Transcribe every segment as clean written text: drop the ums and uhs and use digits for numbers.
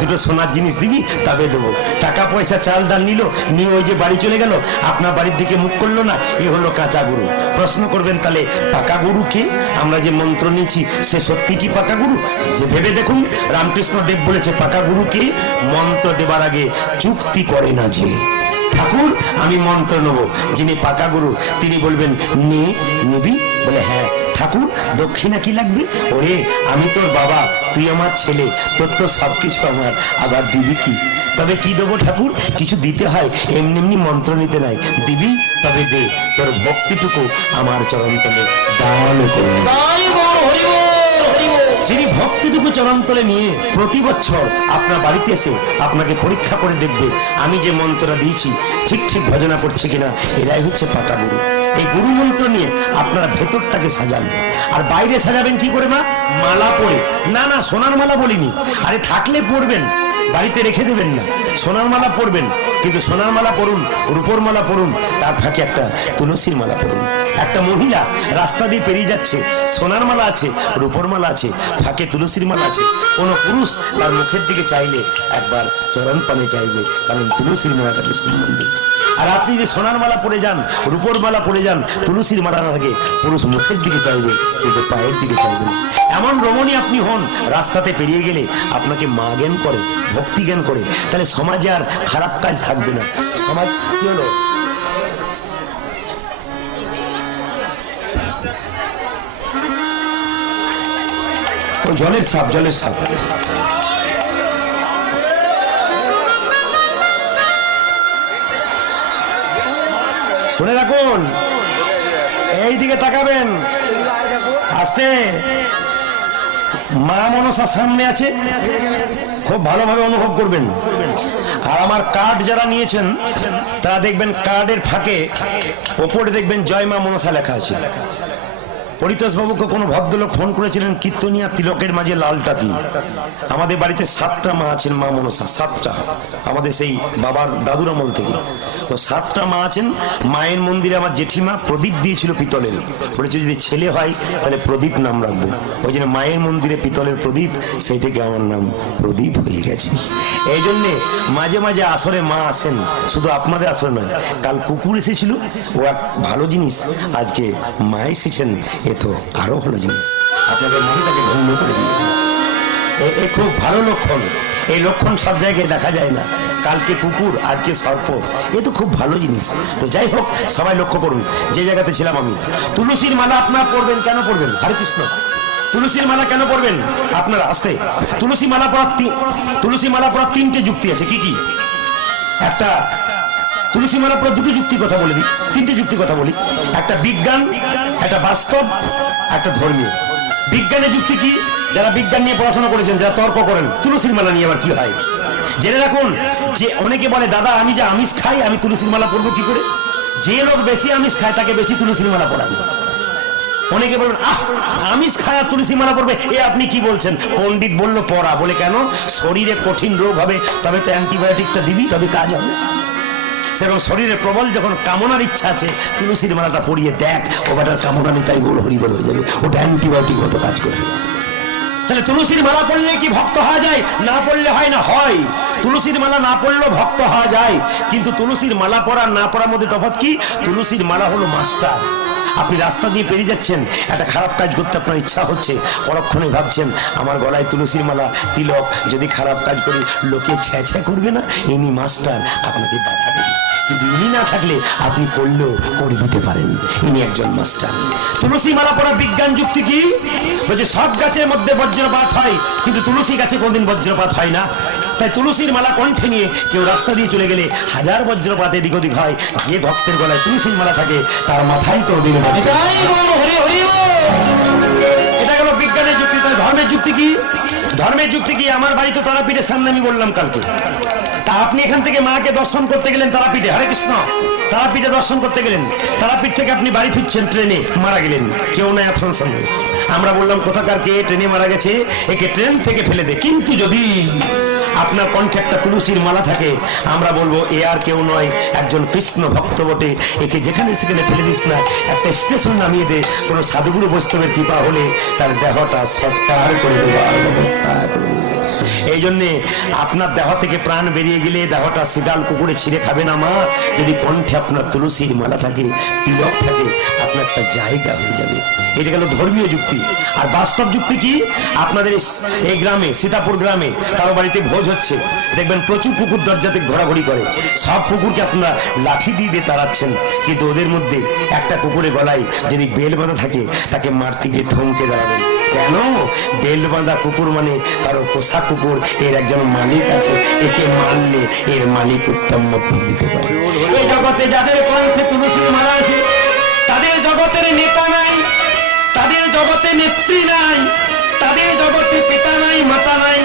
দুটো সোনার জিনিস দিবি তবে দেবো। টাকা পয়সা চাল ডাল নিল, নিয়ে ওই যে বাড়ি চলে গেল, আপনার বাড়ির দিকে মুখ করলো না, এ হলো কাঁচা গুরু। প্রশ্ন করবেন তাহলে পাকা গুরু কে? আমরা যে মন্ত্র নিচ্ছি সে সত্যি কি পাকা গুরু? যে ভেবে দেখুন, রামকৃষ্ণ দেব বলেছে পাকা গুরু কে? মন্ত্র দেবার আগে চুক্তি করে না যে। ঠাকুর আমি মন্ত্র নেবো, যিনি পাকা গুরু তিনি বলবেন নিবি? বলে হ্যাঁ। ঠাকুর দক্ষিণা কি লাগবে? ওরে আমি তোর বাবা, তুই আমার ছেলে, তোর তো সবকিছু আমার, আবার দিবি কি? তবে কি দেবো ঠাকুর? কিছু দিতে হয়, এমনি এমনি মন্ত্র নিতে নাই, দিবি তবে দে, তোর ভক্তিটুকু আমার চরণতলে দান করে। যিনি ভক্তিটুকু চরণতলে নিয়ে প্রতি বছর আপনার বাড়িতে এসে আপনাকে পরীক্ষা করে দেখবে আমি যে মন্ত্রটা দিয়েছি ঠিক ঠিক ভজনা করছে কিনা, এরাই হচ্ছে পাকা গুরু। এই গুরু মন্ত্র নিয়ে আপনারা ভেতরটাকে সাজান। আর বাইরে সাজাবেন কি করে মা? মালা পরে। না না, সোনার মালা বলিনি, আরে থাকলে পরবেন, বাড়িতে রেখে দেবেন না। সোনার মালা পরবেন, কিন্তু সোনার মালা পরুন, রূপোর মালা পরুন, তার ফাঁকে একটা তুলসীর মালা পরুন। একটা মহিলা রাস্তা দিয়ে পেরিয়ে যাচ্ছে, সোনার মালা আছে, রূপোর মালা আছে, ফাঁকে তুলসীর মালা আছে। কোনো পুরুষ তার মুখের দিকে চাইলে একবার চরণ পানে চাইবে, কারণ তুলসীর মালাটাকে সম্মান দেবে। আর আপনি যে সোনার মালা পরে যান, রূপোর মালা পরে যান, তুলসীর মালা না থাকে, পুরুষ মুখের দিকে চাইবে কিন্তু পায়ের দিকে চাইবে। এমন রমণী আপনি হন, রাস্তাতে পেরিয়ে গেলে আপনাকে মা জ্ঞান করে, ভক্তি জ্ঞান করে, তাহলে সমাজে আর খারাপ কাজ থাকবে না। সমাজ কি হলো? জলের সাপ, জলের সাপ। শুনে রাখুন, এই দিকে তাকাবেন, আস্তে। মা মনসা সামনে আছে, খুব ভালোভাবে অনুভব করবেন। আর আমার কার্ড যারা নিয়েছেন তারা দেখবেন কার্ডের ফাঁকে ওপরে দেখবেন জয় মা মনসা লেখা আছে। পরিতোষ বাবুকে কোনো ভদ্রলোক ফোন করেছিলেন, কীর্তনিয়া তিলকের মাঝে লালটা কি? আমাদের বাড়িতে 7টা মা আছেন, মা মনসা 7টা, আমাদের সেই বাবার দাদুর আমল থেকে। তো 7টা মা আছেন। মায়ের মন্দিরে আমার জেঠিমা প্রদীপ দিয়েছিল পিতলের, বলেছে যদি ছেলে হয় তাহলে প্রদীপ নাম রাখবো। ওই জন্য মায়ের মন্দিরে পিতলের প্রদীপ, সেই থেকে আমার নাম প্রদীপ হয়ে গেছে। এই জন্যে মাঝে মাঝে আসরে মা আসেন, শুধু আপনাদের আসরে নয়। কাল কুকুর এসেছিল, ও এক ভালো জিনিস, আজকে মা এসেছেন, এ তো আরো ভালো জিনিস। আপনাদের মনটাকে ঘুম করে দিয়েছে, এ খুব ভালো লক্ষণ। এই লক্ষণ সব জায়গায় দেখা যায় না। কালকে কুকুর, আজকে সর্প, এ তো খুব ভালো জিনিস। তো যাই হোক, সবাই লক্ষ্য করুন, যে জায়গাতে ছিলাম আমি। তুলসীর মালা আপনারা পড়বেন, কেন পড়বেন? হরে কৃষ্ণ। তুলসীর মালা কেন পড়বেন আপনারা? আসতে। তুলসী মালা পড়ার 3টে যুক্তি আছে। কি কি? একটা তুলসী মালা পড়ার 2টো যুক্তি কথা বলে দিই, 3টে যুক্তি কথা বলি। একটা বিজ্ঞান, একটা বাস্তব, একটা ধর্মীয়। বিজ্ঞানের যুক্তি কি? যারা বিজ্ঞান নিয়ে পড়াশোনা করেছেন, যারা তর্ক করেন, তুলসীর মালা নিয়ে আবার কি হয় জেনে রাখুন। যে অনেকে বলে দাদা আমি যে আমিষ খাই, আমি তুলসীর মালা পড়বো কি করে? যে লোক বেশি আমিষ খায় তাকে বেশি তুলসীর মালা পড়াবে। অনেকে বলবেন আমিষ খায় আর তুলসী মালা পড়বে, এ আপনি কি বলছেন? পণ্ডিত বললো পড়া। বলে কেন? শরীরে কঠিন রোগ হবে, তবে তো অ্যান্টিবায়োটিকটা দিবি, তবে কাজ হবে। সেরকম শরীরে প্রবল যখন কামনার ইচ্ছা আছে, তুলসীর মালাটা পড়িয়ে দেখ, ও বেটার কামনা নেই, তাই বল হরি বল হয়ে যাবে, ওটা অ্যান্টিবায়োটিক মতো কাজ করবে। তাহলে তুলসীর মালা পড়লে কি ভক্ত হওয়া যায়? না পড়লে হয় না? হয়। তুলসীর মালা না পড়লেও ভক্ত হওয়া যায়, কিন্তু তুলসীর মালা পড়া না পড়ার মধ্যে তফাৎ কি? তুলসীর মালা হলো মাস্টার। আপনি রাস্তা দিয়ে পেরিয়ে যাচ্ছেন, একটা খারাপ কাজ করতে আপনার ইচ্ছা হচ্ছে, পরক্ষণে ভাবছেন আমার গলায় তুলসীর মালা, তিলক, যদি খারাপ কাজ করি লোকে ছ্যা ছ্যা করবে না, ইনি মাস্টার, আপনাকে বাধা দেবে। কিন্তু ইনি না থাকলে আপনি করলেও করে দিতে পারেন, ইনি একজন মাস্টার। তুলসী মালা পড়া বিজ্ঞান যুক্তি কি? বলছে সব গাছের মধ্যে বজ্রপাত হয়, কিন্তু তুলসী গাছে কোনদিন বজ্রপাত হয় না। তাই তুলসীর মালা কণ্ঠে নিয়ে কেউ রাস্তা দিয়ে চলে গেলে হাজার বজ্রপাত এদিক ওদিক হয়, যে ভক্তের গলায় তুলসীর মালা থাকে তার মাথায় কোনদিন। এটা গেল বিজ্ঞানের যুক্তি। তাই ধর্মের যুক্তি কি? ধর্মের যুক্তি কি? আমার বাড়ি তো তারাপীঠের সামনে, আমি বললাম কালকে। তা আপনি এখান থেকে মাকে দর্শন করতে গেলেন তারাপীঠে, হরে কৃষ্ণ, তারাপীঠে দর্শন করতে গেলেন, তারাপীঠ থেকে আপনি বাড়ি ফিরছেন, ট্রেনে মারা গেলেন, কেউ নাই অপশন সঙ্গে। আমরা বললাম কোথাকার কে ট্রেনে মারা গেছে, একে ট্রেন থেকে ফেলে দে। কিন্তু যদি আপনার কণ্ঠে একটা তুলসীর মালা থাকে, আমরা বলবো এ আর কেউ নয়, একজন কৃষ্ণ ভক্ত বটে, একে যেখানে সেখানে ফেলে দিস না, একটা স্টেশন নামিয়ে দে। কোনো সাধুগুরু বৈষ্ণবের কৃপা হলে তার দেহটা সৎকার করে দেওয়ার ব্যবস্থা করবে। এই জন্যে আপনার দেহ থেকে প্রাণ বেরিয়ে গেলে দেহটা শিগাল কুকুরে ছিঁড়ে খাবে না মা। যদি কণ্ঠে আপনার তুলসীর মালা থাকে, তিলক থাকে, আপনার একটা জায়গা হয়ে যাবে। এটা গেল ধর্মীয় যুক্তি। আর বাস্তব যুক্তি কি? আপনাদের এই গ্রামে, সীতাপুর গ্রামে কারো বাড়িতে ভোজ হচ্ছে, দেখবেন প্রচুর কুকুর দরজাতে ঘোরাঘুরি করে। সব কুকুরকে আপনারা লাঠি দিয়ে দিয়ে তাড়াচ্ছেন, কিন্তু ওদের মধ্যে একটা কুকুরের গলায় যদি বেল বাঁধা থাকে, তাকে মারতে গিয়ে থমকে দাঁড়াবেন। কেন? বেল বাঁধা কুকুর মানে কারো পোষা কুকুর, এর একজন মালিক আছে, একে মারলে এর মালিক উত্তম মধ্যম দিতে পারে। এই জগতে যাদের কণ্ঠে তুলসীর মালা আছে, তাদের জগতের নেতা নাই, তাদের জগতে নেত্রী নাই, তাদের জগতে পিতা নাই, মাতা নাই।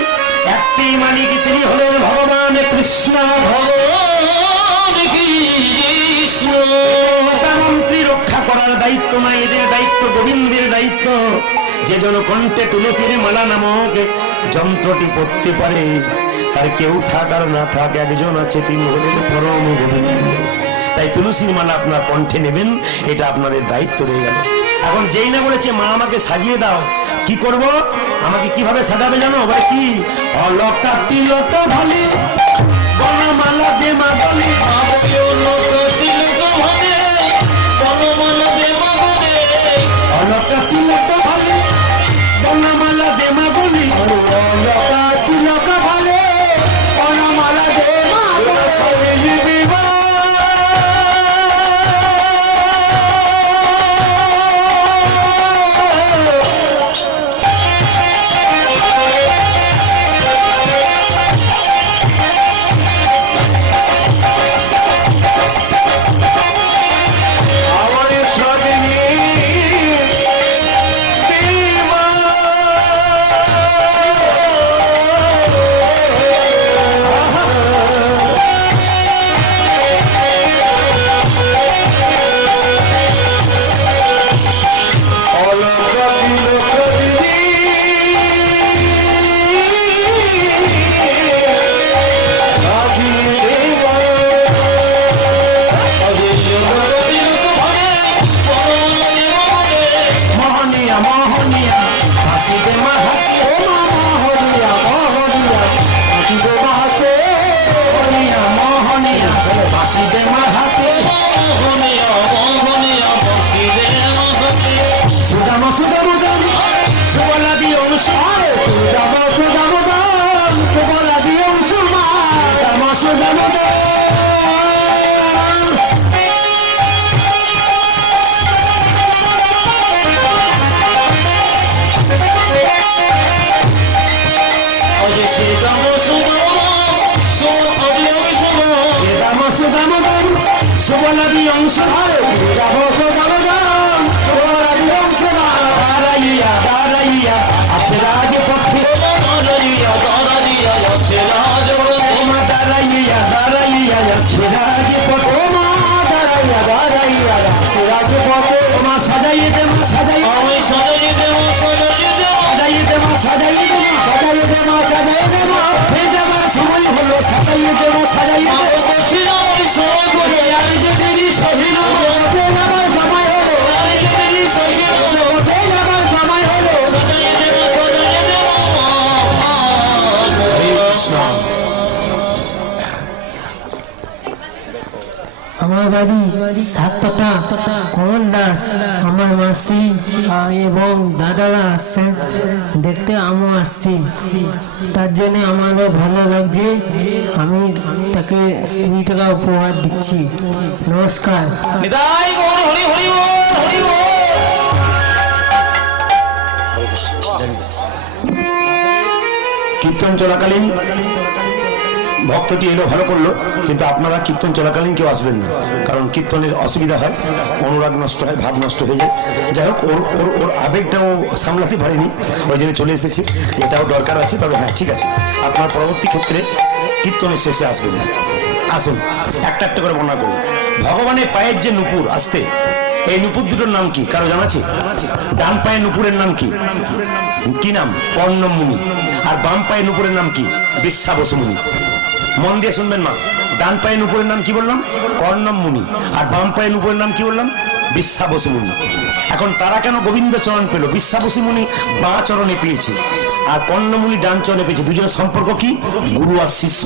একটি মালিক, তিনি হলেন ভগবান কৃষ্ণ। ভগবান কৃষ্ণ মন্ত্রী রক্ষা করার দায়িত্ব নাই, এদের দায়িত্ব গোবিন্দের দায়িত্ব। যে জন কণ্ঠে তুলসীর মালা নামক যন্ত্রটি পড়তে পারে, তার কেউ থাক আর না থাক, একজন আছে, তিনি হলেন পরম গোবিন্দ। তাই তুলসীর মালা আপনার কণ্ঠে নেবেন, এটা আপনাদের দায়িত্ব রয়ে গেল। এখন যেই না বলেছে মা আমাকে সাজিয়ে দাও, কি করব? আমাকে কিভাবে সাজাবে জানো? বলে কি? অলকা তিলক ভালে বনমালা দে মা বলে, অলকা তিলক ভালে বনমালা দে মা বলে, অলকা তিলক ভালে বনমালা দে মা বলে, অলকা তিলক ভালে বনমালা দে মা বলে। আমার বাড়ি সাতপাতা কমল দাস, আমার মাসি এবং দাদারা আসছেন দেখতে, আমিও আসছি। তার জন্য আমারও ভালো লাগছে, আমি তাকে 20 টাকা উপহার দিচ্ছি। নমস্কার। কীর্তন চলাকালীন ভক্তটি এলো, ভালো করলো, কিন্তু আপনারা কীর্তন চলাকালীন কেউ আসবেন না, কারণ কীর্তনের অসুবিধা হয়, অনুরাগ নষ্ট হয়, ভাব নষ্ট হয়ে যায়। যাই হোক, ওর ওর ওর আবেগটাও সামলাতে পারেনি, ওই জন্য চলে এসেছি। এটাও দরকার আছে, তবে হ্যাঁ ঠিক আছে, আপনার পরবর্তী ক্ষেত্রে কীর্তনের শেষে আসবেন না। আসুন, একটা একটা করে বর্ণনা করুন। ভগবানের পায়ের যে নুপুর আসতে, এই নুপুর দুটোর নাম কি কারো জানা আছে? ডান পায়ের নুপুরের নাম কি? কি নাম? কর্ণম মুনি। আর বাম পায়ের নুপুরের নাম কি? বিশ্বাবসু মুনি। মন দিয়ে শুনবেন মা, ডান পায়ের নুপুরের নাম কি বললাম? কর্ণম মুনি। আর বাম পায়ের নুপুরের নাম কি বললাম? বিশ্বাবসু মুনি। এখন তারা কেন গোবিন্দ চরণ পেল? বিশ্বাবসু মুনি বাঁ চরণে পেয়েছে, আর কর্ণমূলী ডান চরণে পেয়েছে। দুজনের সম্পর্ক কি? গুরু আর শিষ্য।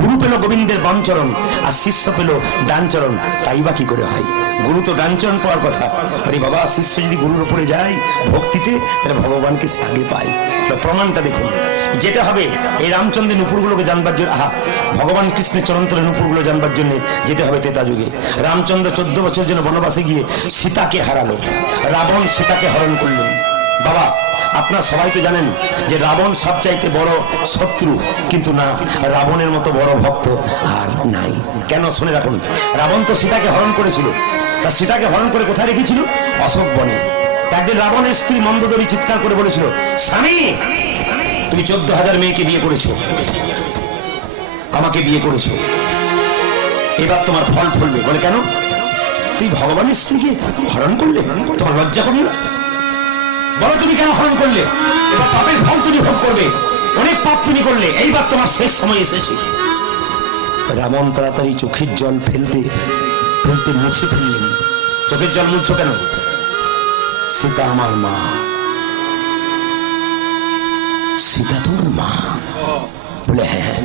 গুরু পেল গোবিন্দের বাম চরণ আর শিষ্য পেল ডান চরণ। তাই বা কি করে হয়? গুরু তো ডান চরণ পাওয়ার কথা। আরে বাবা, শিষ্য যদি গুরুর উপরে যায় ভক্তিতে, তাহলে ভগবানকে সে আগে পায়। প্রমাণটা দেখুন। যেটা হবে এই রামচন্দ্রের নুপুরগুলোকে জানবার জন্য, ভগবান কৃষ্ণের চরণতলে নুপুরগুলো জানবার জন্য যেতে হবে ত্রেতা যুগে। রামচন্দ্র 14 বছরের জন্য বনবাসে গিয়ে সীতাকে হারালো। রাবণ সীতাকে হরণ করলেন। বাবা, আপনারা সবাই তো জানেন যে রাবণ সবচাইতে বড় শত্রু, কিন্তু না, রাবণের মতো বড় ভক্ত আর নাই। কেন? শুনে রাখুন। রাবণ তো সীতাকে হরণ করেছিল, আর সীতাকে হরণ করে কোথায় রেখেছিল? অশোক বনে। একদিন রাবণের স্ত্রী মন্দোদরী চিৎকার করে বলেছিল, স্বামী, তুমি 14,000 মেয়েকে বিয়ে করেছো, আমাকে বিয়ে করেছো, এবার তোমার ফল ফলবে। বলে, কেন? তুই ভগবানের স্ত্রীকে হরণ করলে, তোমার লজ্জা করল? বলো, তুমি কেন হরণ করলে? এবার পাপের ফল তুমি ভোগ করবে। অনেক পাপ তুমি করলে, এইবার তোমার শেষ সময় এসেছে। রাবণ তাড়াতাড়ি চোখের জল ফেলতে ফেলতে মুছে ফেললেন। চোখের জল মুছছো কেন? সীতা আমার মা। সীতা তোমার মা? বলে, হ্যাঁ।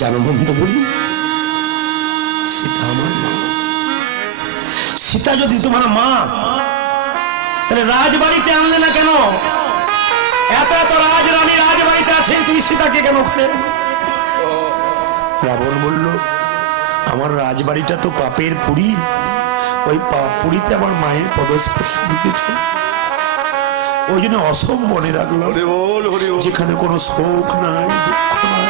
জানো বন্ধু, বলি, সীতা আমার মা। সীতা যদি তোমার মা, তাহলে রাজবাড়িতে আনলে না কেন? এত এত রাজরানী রাজবাড়িতে আছে, তুমি সীতাকে কেন ওখানে? রাবণ বলল, আমার রাজবাড়িটা তো পাপের পুরী, ওই পাপ পুরীতে আমার মায়ের পদস্পর্শ ঢুকেছে, ওই জন্য অশোক বনে রাখলাম, যেখানে কোনো শোক নাই, দুঃখ নাই।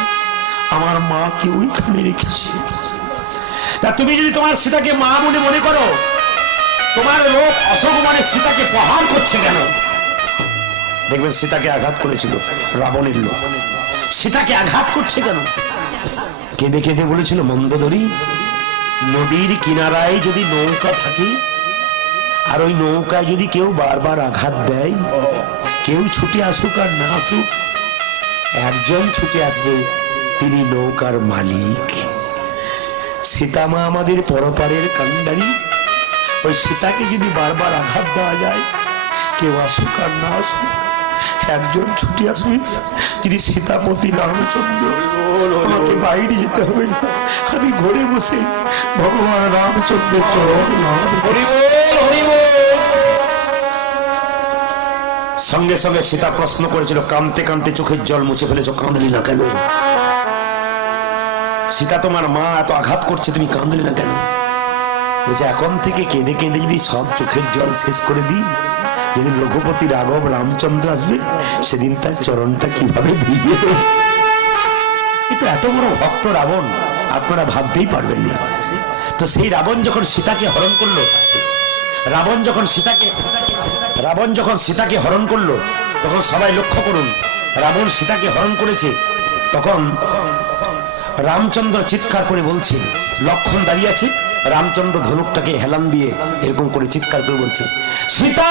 আমার মাকে ওইখানে রেখেছি। তা তুমি যদি তোমার সীতাকে মা বলে মনে করো, তোমার লোক অশোক বনে সীতাকে প্রহার করছে কেন? দেখবেন সীতাকে আঘাত করেছিল রাবণের লোক। সীতাকে আঘাত করছে কেন? কেঁদে কেঁদে বলেছিল, মন্দোদরী, নদীর কিনারায় যদি নৌকা থাকে, আর ওই নৌকায় যদি কেউ বারবার আঘাত দেয়, কেউ ছুটে আসুক আর না আসুক, একজন ছুটে আসবে, তিনি নৌকার মালিক। সীতামা আমাদের পরপারের কান্ডারি। ওই সীতাকে যদি বারবার আঘাত দেওয়া যায়, কেউ আসুক আর না আসুক, একজন ছুটে আসবে, যিনি সীতাপতি রামচন্দ্র। আমাকে বাইরে যেতে হবে না, আমি ঘরে বসে ভগবান রামচন্দ্রের চরণ নাম। সঙ্গে সঙ্গে সীতা প্রশ্ন করেছিল, কাঁদতে কাঁদতে চোখের জল মুছে ফেলেছো, কাঁদলি না কেন? সীতা তোমার মা, এত আঘাত করছে, তুমি কাঁদলি না কেন? বলছে, এখন থেকে কেঁদে কেঁদে যদি সব চোখের জল শেষ করে দিই, যেদিন রঘুপতি রাঘব রামচন্দ্র আসবে, সেদিন তার চরণটা কিভাবে ধুইয়ে দেবে? কিন্তু এত বড় ভক্ত রাবণ, আপনারা ভাবতেই পারবেন না। তো সেই রাবণ যখন সীতাকে হরণ করলো, রাবণ যখন সীতাকে হরণ করলো, তখন সবাই লক্ষ্য করুন, রাবণ সীতাকে হরণ করেছে। তখন রামচন্দ্র চিৎকার করে বলছে, লক্ষণ দাঁড়িয়ে আছে, রামচন্দ্র ধনুকটাকে হেলান দিয়ে এরকম করে চিৎকার করে বলছে, সীতা,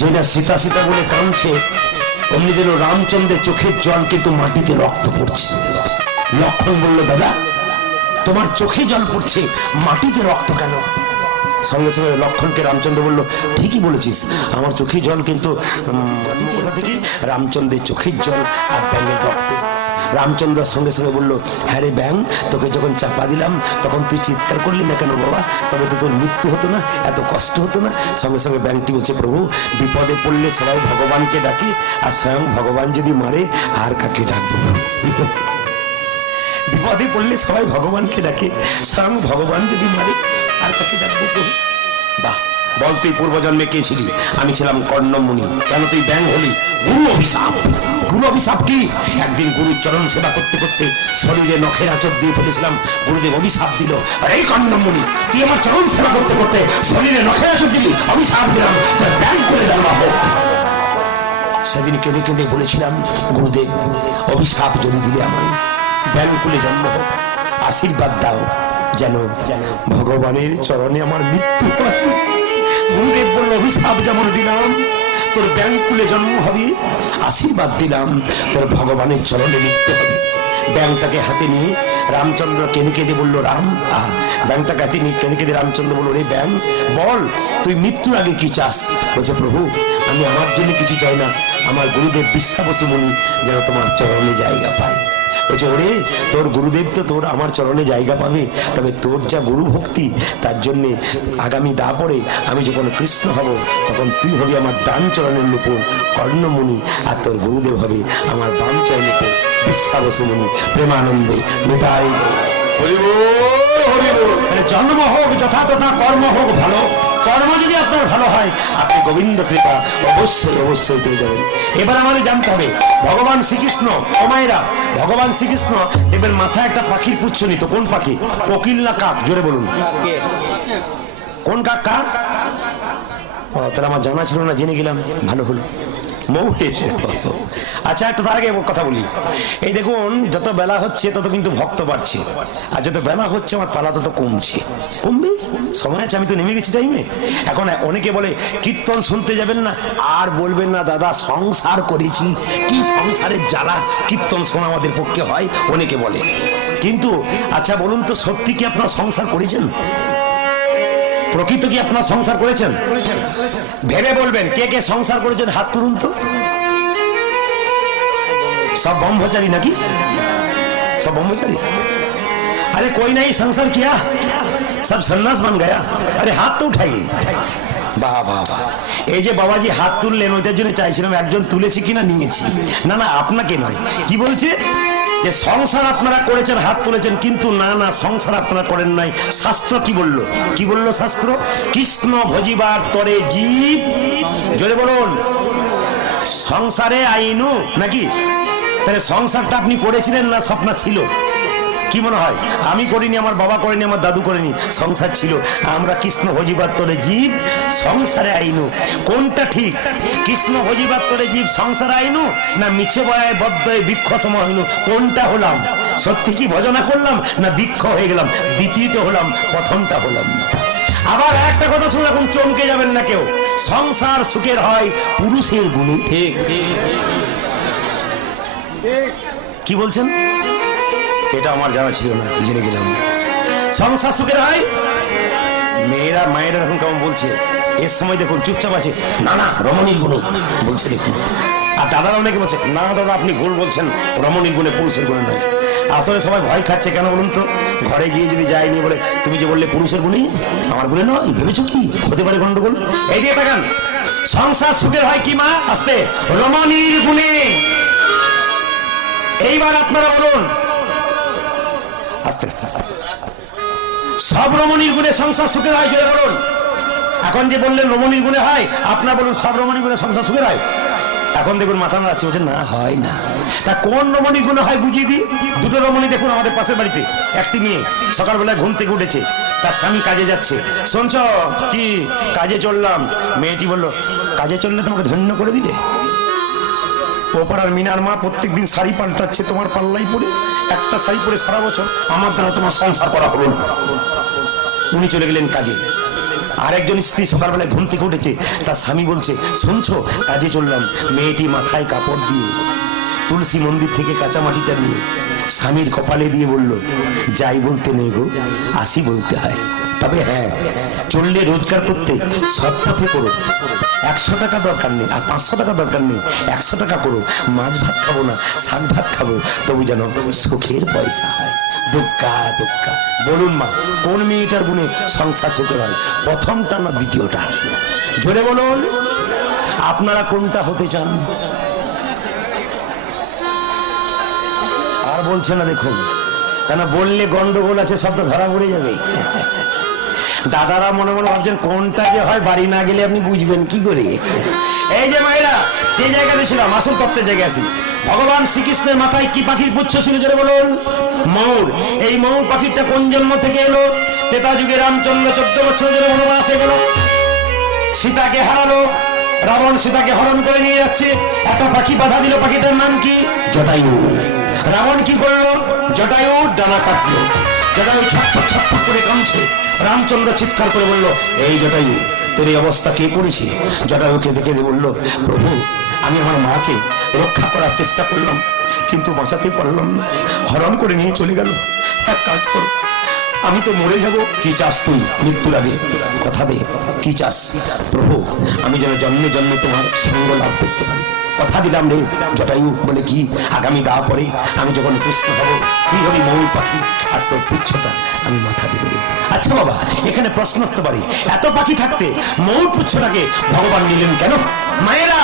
যেটা সীতা সীতা বলে কাঁদছে, অমনি যেন রামচন্দ্রের চোখের জল কিন্তু মাটিতে রক্ত পড়ছে। লক্ষণ বলল, দাদা, তোমার চোখে জল পড়ছে, মাটিতে রক্ত কেন? সঙ্গে সঙ্গে লক্ষণকে রামচন্দ্র বলল, ঠিকই বলেছিস, আমার চোখে জল কিন্তু কোথা থেকে? রামচন্দ্রের চোখের জল আর ব্যাঙের রক্তে। রামচন্দ্র সঙ্গে সঙ্গে বলল, হ্যাঁ রে ব্যাং, তোকে যখন চাপা দিলাম তখন তুই চিৎকার করলি না কেন বাবা? তবে তো তোর মৃত্যু হতো না, এত কষ্ট হতো না। সঙ্গে সঙ্গে ব্যাংটি বলছে, প্রভু, বিপদে পড়লে সবাই ভগবানকে ডাকে, আর স্বয়ং ভগবান যদি মারে আর কাকে ডাকবো? বিপদে পড়লে সবাই ভগবানকে ডাকে, স্বয়ং ভগবান যদি মারে আর কাকে ডাকবো? বাহ, বল, তুই পূর্বজন্মে কে ছিলি? আমি ছিলাম কর্ণমুনি। কেন তুই ব্যাং হলি? গুরু অভিশাপ। গুরু অভিশাপ কি? একদিন গুরুর চরণ সেবা করতে করতে শরীরে নখের আঁচড় দিয়ে ফেলেছিলাম, গুরুদেব অভিশাপ দিল, আর এই কর্ণমুনি, তুই আমার চরণ সেবা করতে করতে শরীরে নখের আঁচড় দিলি, অভিশাপ দিলাম, তোর ব্যাং করে জন্মাবো। সেদিন কেঁদে কেঁদে বলেছিলাম, গুরুদেব, অভিশাপ যদি দিলে আমায়, ব্যাং কুলে জন্ম হোক, আশীর্বাদ দাও, যেন ভগবানের চরণে আমার মৃত্যু হয়, গুরুদেব বলল, অভিশাপ যেমন দিলাম তোর ব্যাংকুলে জন্ম হবে, আশীর্বাদ দিলাম তোর ভগবানের চরণে মৃত্যু হবে। ব্যাংকটাকে হাতে নিয়ে রামচন্দ্র কেঁদে কেঁদে বলল, রাম ব্যাংকটাকে হাতে নিয়ে কেঁদে কেঁদে রামচন্দ্র বলল, রে ব্যাং বল তুই মৃত্যুর আগে কি চাস? বলছে, প্রভু আমি আমার জন্য কিছু চাই না, আমার গুরুদেব বিশ্বাবসু মুনি যেন তোমার চরণে জায়গা পায়। বলছে, ওরে তোর গুরুদেব তো তোর আমার চরণে জায়গা পাবে, তবে তোর যা গুরু ভক্তি তার জন্যে আগামী দা পরে আমি যখন কৃষ্ণ হব তখন তুই হবি আমার ডান চরণের উপর কর্ণমুনি, আর তোর গুরুদেব হবে আমার বাম চরণের উপর বিশ্বাবসু মুনি। প্রেমানন্দে নিতাই জন্ম হোক যথাযথা, কর্ম হোক ভালো, কর্ম যদি আপনার ভালো হয় আপনি গোবিন্দ কৃপা অবশ্যই অবশ্যই পেয়ে যাবেন। এবার আমাদের জানতে হবে ভগবান শ্রীকৃষ্ণ, ও মায়েরা, ভগবান শ্রীকৃষ্ণ এবার মাথায় একটা পাখির পুচ্ছ নিত। কোন পাখি? কোকিল না কাক? জোরে বলুন। কোন কাক? কাক। তাহলে আমার জানা ছিল না, জেনে গেলাম, ভালো হলো। মৌহের। আচ্ছা, একটু তার আগে কথা বলি। এই দেখুন, যত বেলা হচ্ছে তত কিন্তু ভক্ত বাড়ছে, আর যত বেলা হচ্ছে আমার পালা তত কমছে। কমবে, সময় আছে, আমি তো নেমে গেছি টাইমে। এখন অনেকে বলে কীর্তন শুনতে যাবেন না, আর বলবেন না দাদা সংসার করেছি, কি সংসারের জ্বালা, কীর্তন শোনা আমাদের পক্ষে হয়, অনেকে বলে। কিন্তু আচ্ছা বলুন তো, সত্যি কি আপনার সংসার করেছেন? প্রকৃত কি আপনার সংসার করেছেন? ভেবে বলবেন কে কে সংসার করেছেন, হাত তুলুন তো। सब ब्रह्मचारी ना कि सब ब्रह्मचारी? अरे कोई नहीं संसार किया, सब सन्यास बन गया। अरे हाथ तो उठाइए। বাহ বাহ বাহ। এই যে বাবাজি হাত তুললেন, ওইটার জন্য চাইছিলাম একজন তুলেছে কিনা নিয়েছি। না না, আপনাকে নয়। কি বলছে যে সংসার আপনারা করেছেন, হাত তুলেছেন, কিন্তু না না, সংসার আপনারা করেন নাই। শাস্ত্র কি বলল? কি বলল শাস্ত্র? কৃষ্ণ ভজিবার তরে জীব, জোরে বলুন, সংসারে আইনু নাকি? তাহলে সংসারটা আপনি করেছিলেন না স্বপ্ন ছিল? কি মনে হয়? আমি করিনি, আমার বাবা করেনি, আমার দাদু করেনি, সংসার ছিল। আমরা কৃষ্ণ ভজিবার তরে জীব, সংসারে আইনু। কোনটা ঠিক? কৃষ্ণ ভজিবার তরে জীব, সংসারে আইনু, না মিছে বয়ায় বদ্ধ বৃক্ষ সম হইনু? কোনটা হলাম? সত্যি কি ভজনা করলাম, না বৃক্ষ হয়ে গেলাম? দ্বিতীয়টা হলাম, প্রথমটা হলাম না। আবার একটা কথা শুনে এখন চমকে যাবেন না কেউ, সংসার সুখের হয় পুরুষের গুণে। ঠিক কি বলছেন? এটা আমার জানা ছিল না, জেনে গেলাম। সংসার সুখের হয়, মেয়েরা মায়েরা এখন কেমন বলছে, এর সময় দেখুন চুপচাপ আছে, না না রমণীর গুণে বলছে দেখুন। আর দাদারা অনেকে বলছে, না দাদা আপনি ভুল বলছেন, রমণীর গুণে পুরুষের গুণে নয়। আসলে সবাই ভয় খাচ্ছে, কেন বলুন তো? ঘরে গিয়ে যদি যায়নি বলে, তুমি যে বললে পুরুষের গুণেই, আমার গুণে নয়, ভেবেছো কি হতে পারে গন্ডগোল? এই দিয়ে তাকান, সংসার সুখের হয় কি মা? আসতে রমণীর গুণে। এইবার আপনারা বলুন আস্তে আস্তে, সব রমণীর গুণে সংসার সুখের হয়, জোরে বলুন। এখন যে বললেন রমণীর গুণে হয়, আপনার বলুন সব রমণীর গুণে সংসার সুখের হয়? এখন দেখুন মাথা নাড়াচ্ছে, বলছে না হয় না। তা কোন রমণীর গুণে হয় বুঝিয়ে দিই। দুটো রমণী দেখুন আমাদের পাশের বাড়িতে। একটি মেয়ে সকালবেলায় ঘুম থেকে উঠেছে, তার স্বামী কাজে যাচ্ছে। শুনছ কি? কাজে চললাম। মেয়েটি বলল, কাজে চললে তোমাকে ধন্য করে দিলে? ওপাড়ার মিনার মা প্রত্যেকদিন শাড়ি পাল্টাচ্ছে, তোমার পাল্লাই পরে একটা শাড়ি পরে সারা বছর, আমার দ্বারা তোমার সংসার করা হলো না। উনি চলে গেলেন কাজে। আরেকজন স্ত্রী সকালবেলায় ঘুম থেকে উঠেছে, তার স্বামী বলছে, শুনছো কাজে চললাম। মেয়েটি মাথায় কাপড় দিয়ে তুলসী মন্দির থেকে কাঁচা মাটিটা নিয়ে স্বামীর কপালে দিয়ে বলল, যাই বলতে নেই গো, আসি বলতে হয়। তবে হ্যাঁ, চললে রোজগার করতে সৎ পথে করো। 100 টাকা দরকার নেই, আর 500 টাকা দরকার নেই, 100 টাকা করো। মাছ ভাত খাবো না, শাক ভাত খাবো, তবু যেন সুখের পয়সা হয়। দুঃখা দুঃখা। বলুন মা, কোন মেয়েটার গুণে সংসার সুখের হয়? প্রথমটা না দ্বিতীয়টা? জোরে বলুন, আপনারা কোনটা হতে চান? আর বলছে না দেখুন, কেন বললে গন্ডগোল আছে, সবটা ধরা পড়ে যাবে। দাদারা মনে মনে ভাবছেন কোনটা যে হয়, বাড়ি না গেলে আপনি বুঝবেন কি করে। এই যে মায়েরা, যে জায়গাতে ছিলাম, আসল তত্ত্বের জায়গায় আছি। ভগবান শ্রীকৃষ্ণের মাথায় কি পাখির পুচ্ছ ছিল জোরে বলুন? ময়ূর। এই ময়ূর পাখিটা কোন জন্ম থেকে এলো? ত্রেতা যুগে রামচন্দ্র 14 বছর ধরে বনবাসে গেল, সীতাকে হারালো। রাবণ সীতাকে হরণ করে নিয়ে যাচ্ছে, একটা পাখি বাধা দিল, পাখিটার নাম কি? জটায়ু। রাবণ কি করলো? জটায়ু ডানা কাটলো। জটায়ু ছটফট ছটফট করে কাঁদছে। রামচন্দ্র চিৎকার করে বলল, এই জটায়ু তোর এই অবস্থা কে করেছে? জটায়ুকে দেখে বলল, প্রভু আমি আমার মাকে রক্ষা করার চেষ্টা করলাম, কিন্তু বাঁচাতে পারলাম না, হরণ করে নিয়ে চলে গেল। এক কাজ করো, আমি তো মরে যাব। কি চাস তুই মৃত্যুর আগে? কথা দে, কি চাস? প্রভু আমি যেন জন্মে জন্মে তোমার সঙ্গ লাভ করতে পারি। কথা দিলাম রে। জটায়ু বলে, কি? আগামী দা পরে আমি যখন কৃষ্ণ হব, তুই হবি ময়ূর পাখি, আর তোর পুচ্ছটা আমি মাথা দিয়ে দেবো। আচ্ছা বাবা, এখানে প্রশ্ন আসতে পারি, এত পাখি থাকতে ময়ূর পুচ্ছটাকে ভগবান নিলেন কেন? মায়েরা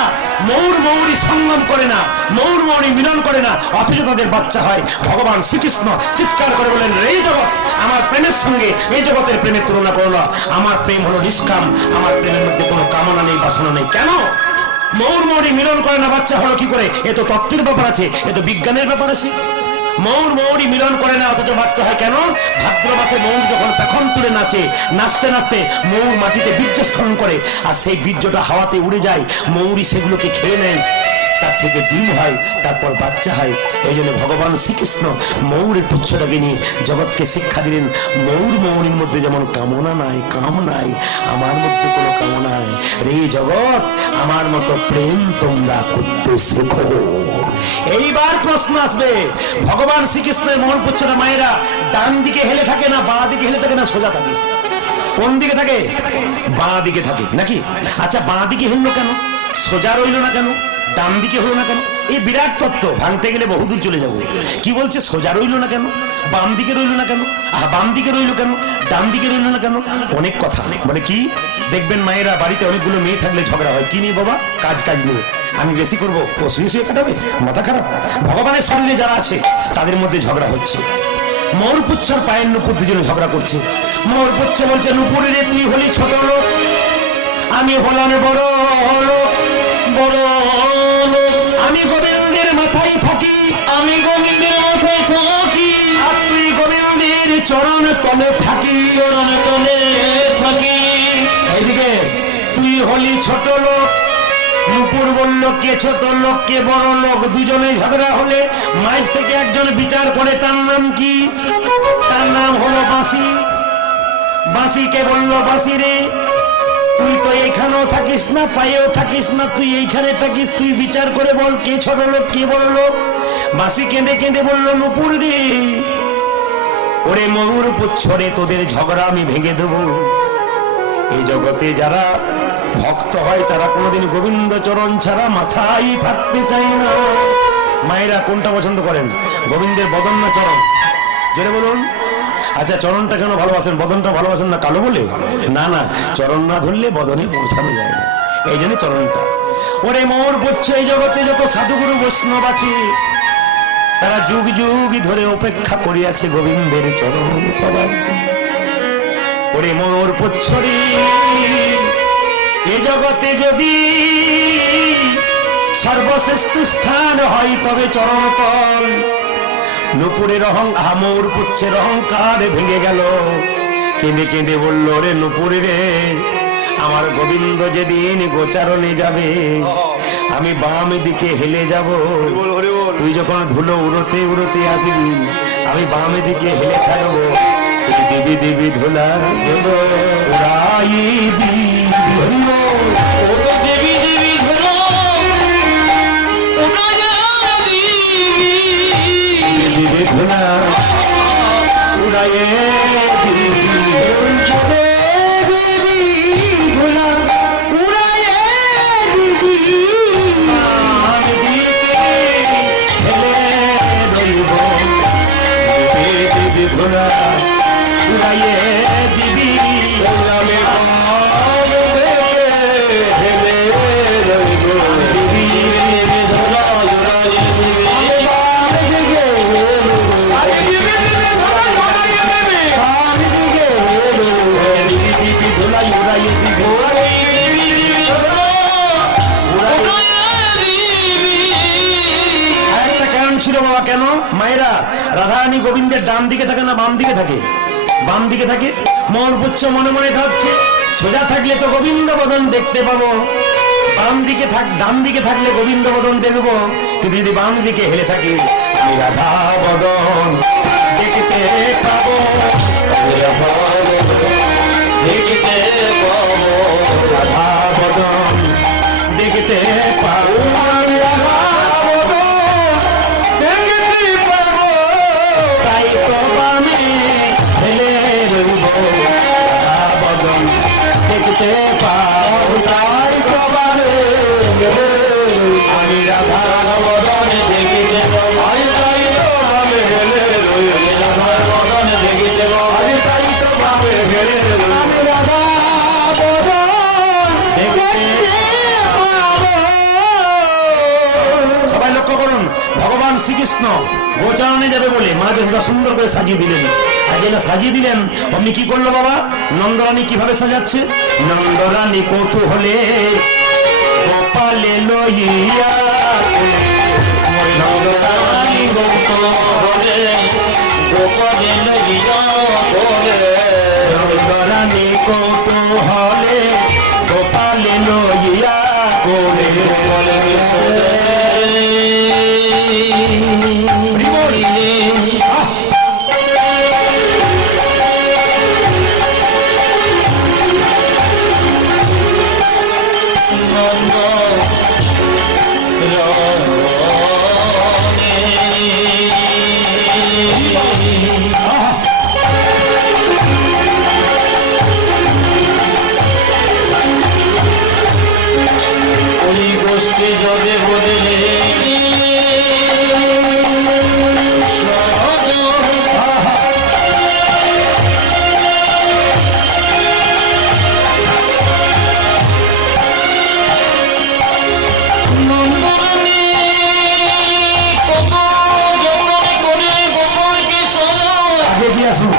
ময়ূর ময়ূরী সঙ্গম করে না, ময়ূর ময়ূরী মিলন করে না, অথচ তাদের বাচ্চা হয়। ভগবান শ্রীকৃষ্ণ চিৎকার করে বলেন, এই জগৎ আমার প্রেমের সঙ্গে এই জগতের প্রেমের তুলনা করো না। আমার প্রেম হলো নিষ্কাম, আমার প্রেমের মধ্যে কোনো কামনা নেই, বাসনা নেই। কেন ময়ূর ময়ূরী মিলন করে না, বাচ্চা হলো কি করে? এ তো তত্ত্বের ব্যাপার আছে, এ তো বিজ্ঞানের ব্যাপার আছে। ময়ূর ময়ূরী মিলন করে না, অথচ বাচ্চা হয় কেন? ভাদ্র মাসে ময়ূর যখন পেখম তুলে নাচে, নাচতে নাচতে ময়ূর মাটিতে বীর্য স্খলন করে, আর সেই বীর্যটা হাওয়াতে উড়ে যায়, ময়ূরী সেগুলোকে খেয়ে নেয়, তার থেকে ডিম হয়, তারপর বাচ্চা হয়। এই জন্য ভগবান শ্রীকৃষ্ণ ময়ূরের পুচ্ছটাকে নিয়ে জগৎকে শিক্ষা দিলেন, ময়ূর ময়ূরীর মধ্যে যেমন কামনা নাই, কাম নাই, আমার মধ্যে কোনো কামনা নাই। রে জগৎ, আমার মতো প্রেম তোমরা করতে শেখো। এইবার প্রশ্ন আসবে, ভগবান শ্রীকৃষ্ণের ময়ূর পুচ্ছটা মায়েরা ডান দিকে হেলে থাকে না, বাঁ দিকে হেলে থাকে না সোজা থাকে? কোন দিকে থাকে? বাঁ দিকে থাকে নাকি? আচ্ছা, বাঁ দিকে হেললো কেন? সোজা রইল না কেন? ডান দিকে হলো না কেন? এই বিরাট তত্ত্ব ভাঙতে গেলে বহুদূর চলে যাব। কি বলছে? সোজা রইল না কেন, বাম দিকে রইল না কেন, বাম দিকে রইল কেন, ডান দিকে রইল না কেন? অনেক কথা বলে। কি দেখবেন মায়েরা বাড়িতে অনেকগুলো মেয়ে থাকলে ঝগড়া হয়, কি নিয়ে বাবা? কাজ নিয়ে। আমি বেশি করবো, ও শুয়ে শুয়ে কাটাবে, মাথা খারাপ। ভগবানের শরীরে যারা আছে তাদের মধ্যে ঝগড়া হচ্ছে। ময়ূর পুচ্ছর পায়ের নুপুর দুজনে ঝগড়া করছে। ময়ূর পুচ্ছ বলছে, নুপুরে রে তুই হলি ছোট লোক, আমি হলাম বড় লোক, বড় লোক। আমি গোবিন্দের মাথায় থাকি, আমি গোবিন্দের মাথায় থাকি, আর তুই গোবিন্দের চরণ তলে থাকি, চরণ তলে থাকি। এইদিকে তুই হলি ছোট লোক। নুপুর বলল, কে ছোট লোক কে বড় লোক? দুজনে ঝগড়া হলে মাঝ থেকে একজন বিচার করে, তার নাম কি? তার নাম হলো বাঁশি। বাঁশিকে বলল, বাঁশি রে তুই তো এইখানেও থাকিস না, পায়েও থাকিস না, তুই এইখানে থাকিস, তুই বিচার করে বল কে ছোট লোক কে বড় লোক? বাঁশি কেঁদে কেঁদে বলল, নুপুর রে, ওরে ময়ূর পুচ্ছরে তোদের ঝগড়া আমি ভেঙে দেব। এই জগতে যারা ভক্ত হয় তারা কোনোদিন গোবিন্দ চরণ ছাড়া মাথায় থাকতে চায় না। মায়েরা কোনটা পছন্দ করেন, গোবিন্দের বদন না চরণ? জোরে বলুন। আচ্ছা, চরণটা কেন ভালোবাসেন, বদনটা ভালোবাসেন না কালো বলে? না না, চরণ না ধরলে বদনে পৌঁছানো যায় না, এই জন্য চরণটা। ওরে মোর বলছে, এই জগতে যত সাধুগুরু বৈষ্ণব আছে তারা যুগ যুগ ধরে অপেক্ষা করিয়াছে গোবিন্দের চরণ পাবার জন্য। ওরে মোর পুচ্ছরি, এ জগতে যদি সর্বশ্রেষ্ঠ স্থান হয় তবে চরণ তল। নুপুরের ময়ূর পুচ্ছের অহংকার ভেঙে গেল, কেঁদে কেঁদে বলল, রে নুপুরে রে, আমার গোবিন্দ যেদিন গোচারণে যাবে আমি বাম দিকে হেলে যাব, তুই যখন ধুলো উড়োতে উড়োতে আসবি আমি বাম দিকে হেলে থাকবো। দেবী দেবী ধুলা উড়াই দিবি, ও তো দেবী দেবী ধুলো দিবি, ধুলা উড়াইয়ে দিবি, দেবী ধুলা উড়াইয়ে দিবি, আমি দিকে হেলে রইব, দেবী ধুলা উড়াইয়ে দিবি, হেলে রইব, দিবি ধুলা উড়াইয়ে দিবি, ছিল বাবা। কেন মায়েরা রাধারানী গোবিন্দের ডান দিকে থাকে না বাম দিকে থাকে? বাম দিকে থাকে। মন পুচ্ছ মনে মনে থাকছে, সোজা থাকলে তো গোবিন্দ বদন দেখতে পাবো, বাম দিকে ডান দিকে থাকলে গোবিন্দ বদন দেখবো, কিন্তু যদি বাম দিকে হেলে থাকি আমি রাধা বদন দেখতে পাবো, দেখতে পাবো। বদন দেখতে পাবো, আমি রাধা বদন দেখতে পাবো, তাই তো আমি ফেলে রইব রাধা বদন দেখতে পাবো, তাই তো আমি রাধা বদন দেখতে পাবো, তাই তো আমি ফেলে রইব রাধা বদন দেখতে পাবো, তাই তো আমি ফেলে রইব আমি রাধা বদন দেখতে পাবো। সবাই লক্ষ্য করুন, ভগবান শ্রীকৃষ্ণ গোচারণে যাবে বলে মা যশোদা সুন্দর করে সাজিয়ে দিলেন। আর যেটা সাজিয়ে দিলেন অমনি কি করলো বাবা? নন্দরানী কিভাবে সাজাচ্ছে? নন্দরানী কৌতূহলে গোপালে লইয়া, নন্দরানী কৌতূহলে গোপালে লইয়া, নন্দরানী কৌতূহলে গোপালে লইয়া গোলে যদি বলে আগে কি আসুন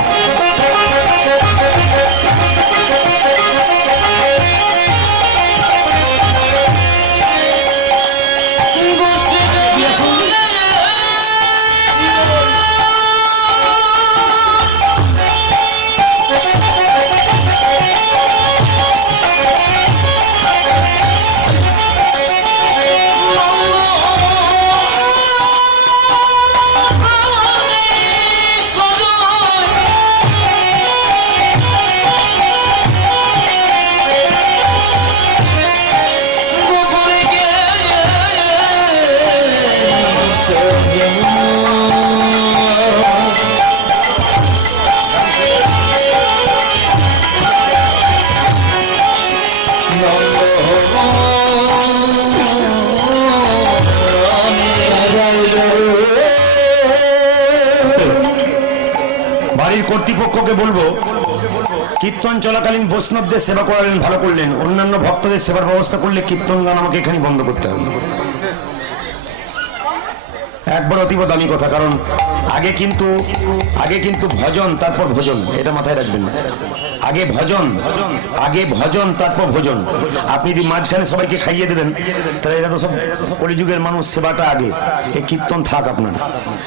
বাড়ির কর্তৃপক্ষকে বলবো কীর্তন চলাকালীন বৈষ্ণবদের সেবা করালেন, ভালো করলেন, অন্যান্য ভক্তদের সেবার ব্যবস্থা করলে কীর্তন গান আমাকে এখানে বন্ধ করতে হবে। একবার অতীব দামি কথা, কারণ আগে কিন্তু ভজন তারপর ভোজন, এটা মাথায় রাখবেন। আগে ভজন তারপর ভোজন। আপনি যদি মাঝখানে সবাইকে খাইয়ে দেবেন তাহলে এটা তো সব কলিযুগের মানুষ, সেবাটা আগে, এই কীর্তন থাক আপনার।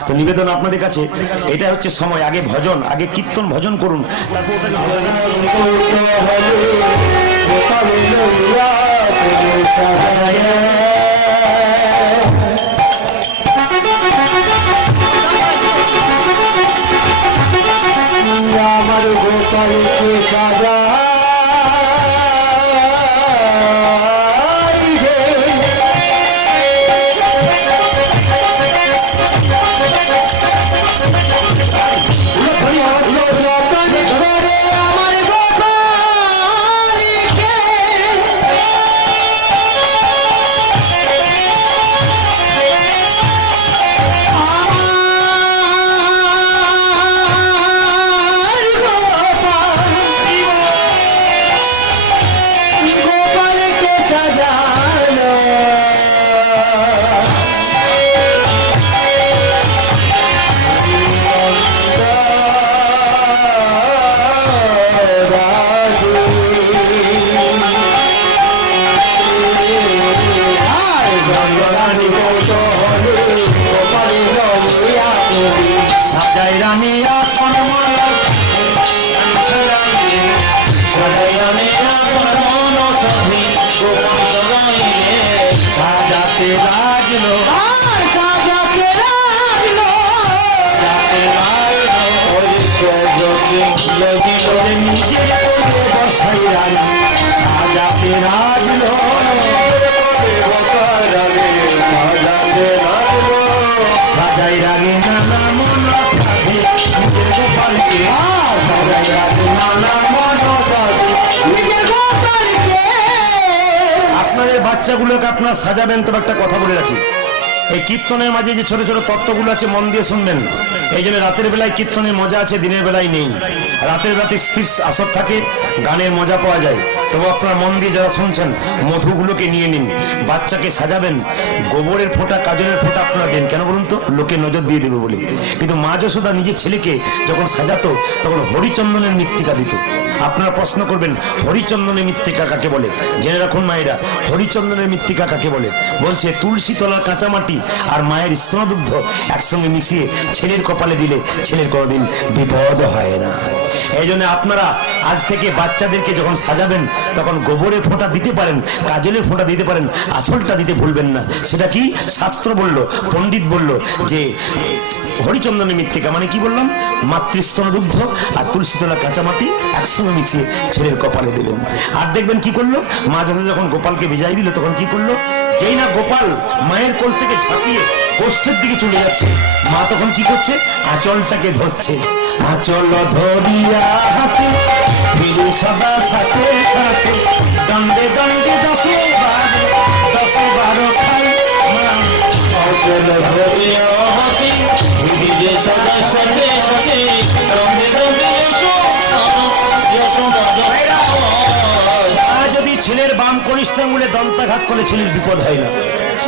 তো নিবেদন আপনাদের কাছে, এটা হচ্ছে সময়, আগে ভজন, আগে কীর্তন ভজন করুন, তারপর আমার গোপালকে সাজা বাচ্চাগুলোকে আপনার সাজাবেন, তবে একটা কথা বলে রাখি, এই কীর্তনের মাঝে যে ছোট ছোট তত্ত্বগুলো আছে মন দিয়ে শুনবেন। এই জন্য রাতের বেলায় কীর্তনের মজা আছে, দিনের বেলায় নেই। রাতের বেলাতে স্থির আসর থাকে, গানের মজা পাওয়া যায়। তবু আপনার মন দিয়ে যারা শুনছেন মধুগুলোকে নিয়ে নিন। বাচ্চাকে সাজাবেন, গোবরের ফোঁটা কাজলের ফোঁটা আপনারা দেন, কেন বলুন তো? লোকে নজর দিয়ে দেবে বলে। কিন্তু মা যশোদা নিজের ছেলেকে যখন সাজাতো তখন হরিচন্দনের মৃত্তিকা দিত। আপনারা প্রশ্ন করবেন হরিচন্দনের মৃত্তিকা কাকে বলে? জেনে রাখুন মায়েরা, হরিচন্দনের মৃত্তিকা কাকে বলে? বলছে তুলসী তলার কাঁচামাটি আর মায়ের স্তনদুগ্ধ একসঙ্গে মিশিয়ে ছেলের কপালে দিলে ছেলের কোনোদিন বিপদ হয় না। এই জন্য আপনারা আজ থেকে বাচ্চাদেরকে যখন সাজাবেন তখন গোবরের ফোঁটা দিতে পারেন, কাজলের ফোঁটা দিতে পারেন, আসলটা দিতে ভুলবেন না। সেটা কি? শাস্ত্র বলল, পণ্ডিত বলল যে হরিচন্দনের মৃত্তিকা মানে কি বললাম? মাতৃস্তন দুগ্ধ আর তুলসী তলা কাঁচামাটি একসঙ্গে মিশিয়ে ছেলের কপালে দেবেন। আর দেখবেন কি করলো, মা যখন গোপালকে বিজায় দিল তখন কি করলো, যেই না গোপাল মায়ের কোল থেকে ঝাঁপিয়ে গোষ্ঠের দিকে চলে যাচ্ছে, মা তখন কি করছে? আঁচলটাকে ধরছে। আঁচল ধরিয়া হাতে ফিরে সদা সাথে সাথে, দণ্ডে দণ্ডে দশে বারো খাই মা। অচল ধরিয়া হাতে ফিরে সদা সাথে সাথে, দণ্ডে দণ্ডে যদি ছেলের বাম কনিষ্ঠ আঙুলে দন্তাঘাত করলে ছেলের বিপদ হয় না।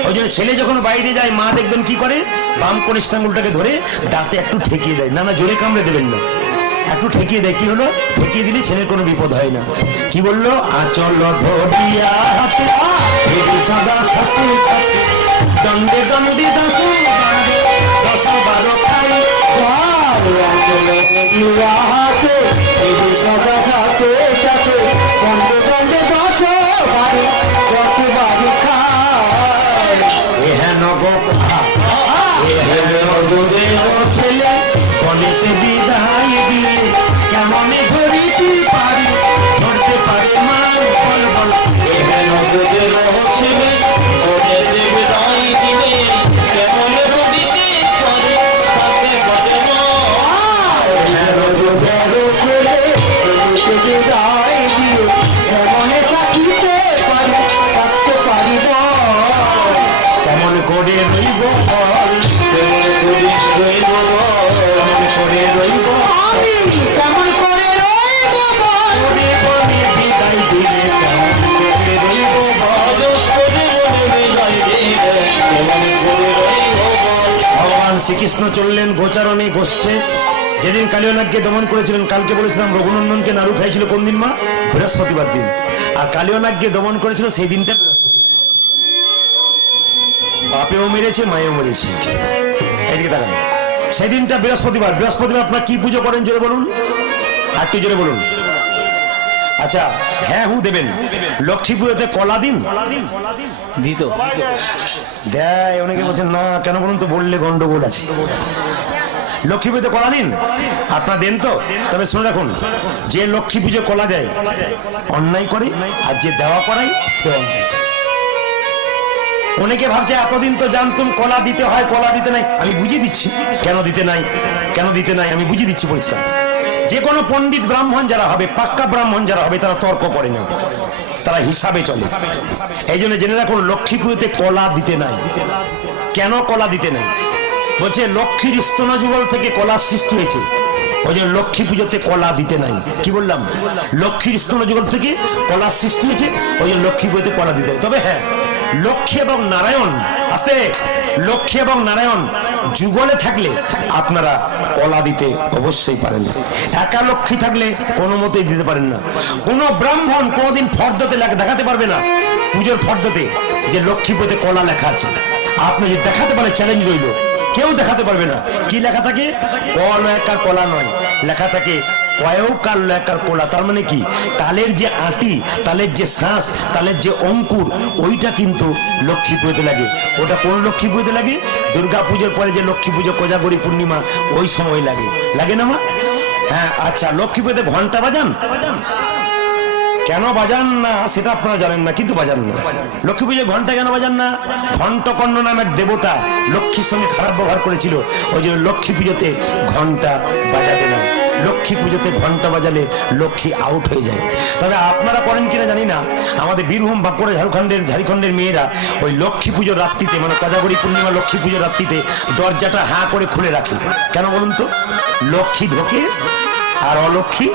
ওই জন্য ছেলে যখন বাইরে যায় মা দেখবেন কি করে, বাম কনিষ্ঠ আঙুলটাকে ধরে দাঁতে একটু ঠেকিয়ে দেয়। না না, জোরে কামড়ে দেবেন না, একটু ঠেকিয়ে দেয়। কি হলো? ঠেকিয়ে দিলে ছেলের কোনো বিপদ হয় না। কি বললো? আঁচল ধরিয়া হাতে সদা সাথে সাথে, দণ্ডে দণ্ডে দশ বারো খাই। অচল ধরিয়া হাতে ফিরে সদা সাথে সাথে, দণ্ডে দণ্ডে দশ বারি খায়। এহেন ছেলে বলেতে বিদায় দিলে কেমনে ধরিতে পারি, ধরতে পারে মা বল বল। এহেন দুধের ছেলে বলেতে বিদায় দিলে কেমনে ধরিতে পারে, তাকে বলে মা। এহেন দুধের ছেলে বলেতে বিদায় দিলে কেমনে থাকিতে পারে, থাকতে পারিব। কেমন করে রইব বল, কেমন করে রইব, কেমন করে রইব, আমি কেমন করে রইব বল। বলে বলে বিদায় দিলে কেমন করে রইব বল। ভগবান শ্রীকৃষ্ণ চললেন গোচারণে গোষ্ঠে। যেদিন কালিয়নাগকে দমন করেছিলেন, কালকে বলেছিলাম রঘুনন্দনকে নাড়ু খাইছিল কোন দিন মা? বৃহস্পতিবার দিন। আর কালিয়নাগকে দমন করেছিল সেই দিনটা বাপেও মেরেছে, মায়েও মেরেছে। এদিকে তাকান, সেদিনটা বৃহস্পতিবার। বৃহস্পতিবার আপনার কি পুজো করেন জোরে বলুন, আর একটু জোরে বলুন। আচ্ছা, হ্যাঁ হু দেবেন। লক্ষ্মী পুজোতে কলা দিন দিত দেয়, অনেকে বলছেন না কেন বলুন তো, বললে গন্ডগোল আছে। লক্ষ্মী পুজোতে কলা দিন আপনারা দেন তো? তবে শুনে রাখুন, যে লক্ষ্মী পুজো কলা দেয় অন্যায় করে, আর যে দেওয়া করায় সে অন্যায়। অনেকে ভাবছে এতদিন তো জানতুম কলা দিতে হয়, কলা দিতে নাই। আমি বুঝিয়ে দিচ্ছি কেন দিতে নাই, কেন দিতে নাই আমি বুঝিয়ে দিচ্ছি পরিষ্কার। যে কোনো পণ্ডিত ব্রাহ্মণ যারা হবে, পাক্কা ব্রাহ্মণ যারা হবে, তারা তর্ক করে না, তারা হিসাবে চলে। এই জন্য জেনে রাখুন, লক্ষ্মী পুজোতে কলা দিতে নাই। কেন কলা দিতে নাই? বলছে লক্ষ্মীর স্তন যুগল থেকে কলার সৃষ্টি হয়েছে, ওই জন্য লক্ষ্মী পুজোতে কলা দিতে নাই। কি বললাম? লক্ষ্মীর স্তন যুগল থেকে কলার সৃষ্টি হয়েছে, ওই জন্য লক্ষ্মী পুজোতে কলা দিতে হয়। তবে হ্যাঁ, লক্ষ্মী এবং নারায়ণ, আস্তে, লক্ষ্মী এবং নারায়ণ যুগলে থাকলে আপনারা কলা দিতে অবশ্যই পারেন। একা লক্ষ্মী থাকলে কোনো মতেই দিতে পারেন না। কোন ব্রাহ্মণ কোনোদিন ফর্দতে দেখাতে পারবে না, পুজোর ফর্দতে যে লক্ষ্মী পুজোতে কলা লেখা আছে। আপনি যদি দেখাতে পারে, চ্যালেঞ্জ রইল, কেউ দেখাতে পারবে না। কি লেখা থাকে? কলয়াকার কলা নয়, লেখা থাকে কয়কার লয়াকার কোলা। তার মানে কি? তালের যে আটি, তালের যে শ্বাস, তালের যে অঙ্কুর, ওইটা কিন্তু লক্ষ্মী পুজোতে লাগে। ওটা কোন লক্ষ্মী পুজোতে লাগে? দুর্গা পুজোর পরে যে লক্ষ্মী পুজো, কোজাগরী পূর্ণিমা, ওই সময় লাগে। লাগে না মা? হ্যাঁ। আচ্ছা, লক্ষ্মী পুজোতে ঘন্টা বাজান? কেন বাজান না সেটা আপনারা জানেন না, কিন্তু বাজান না। লক্ষ্মী পুজোয় ঘন্টা কেন বাজান না? ঘণ্টকর্ণ নামে এক দেবতা লক্ষ্মীর সঙ্গে খারাপ ব্যবহার করেছিল, ওই জন্য লক্ষ্মী পুজোতে ঘন্টা বাজাতে না। লক্ষ্মী পুজোতে ঘন্টা বাজালে লক্ষ্মী আউট হয়ে যায়। তবে আপনারা করেন কিনা জানি না, আমাদের বীরভূম বাঁকুড়া ঝাড়খণ্ডের মেয়েরা ওই লক্ষ্মী পুজোর রাত্রিতে, মানে কোজাগরী পূর্ণিমা লক্ষ্মী পুজোর রাত্রিতে দরজাটা হাঁ করে খুলে রাখে। কেন বলুন তো? লক্ষ্মী ঢোকে আর অলক্ষ্মী,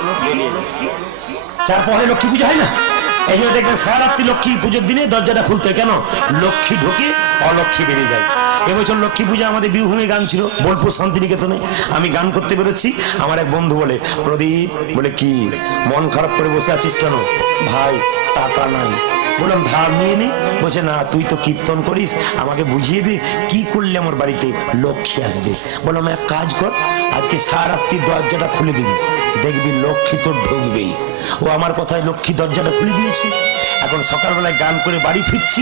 চার পরে লক্ষ্মী পুজো হয় না, এই জন্য দেখবেন সারা রাত্রি লক্ষ্মী পুজোর দিনে দরজাটা খুলতে হয়। কেন? লক্ষ্মী ঢোকে অলক্ষ্মী বেরিয়ে যায়। এবছর লক্ষ্মী পূজা আমাদের বীরভূমে গান ছিল, বোলপুর শান্তিনিকেতনে। আমি গান করতে বেরোচ্ছি, আমার এক বন্ধু বলে, প্রদীপ, বলে কি মন খারাপ করে বসে আছিস কেন? ভাই টাকা নাই। বললাম ধার নিয়ে নে। বলছে না, তুই তো কীর্তন করিস, আমাকে বুঝিয়ে দে কি করলে আমার বাড়িতে লক্ষ্মী আসবে। বললাম এক কাজ কর, আজকে সারা রাত্রি দরজাটা খুলে দিবি, দেখবি লক্ষ্মী তোর ঢুকবেই। ও আমার কথায় লক্ষ্মী দরজাটা খুলে দিয়েছে। এখন সকালবেলায় গান করে বাড়ি ফিরছি,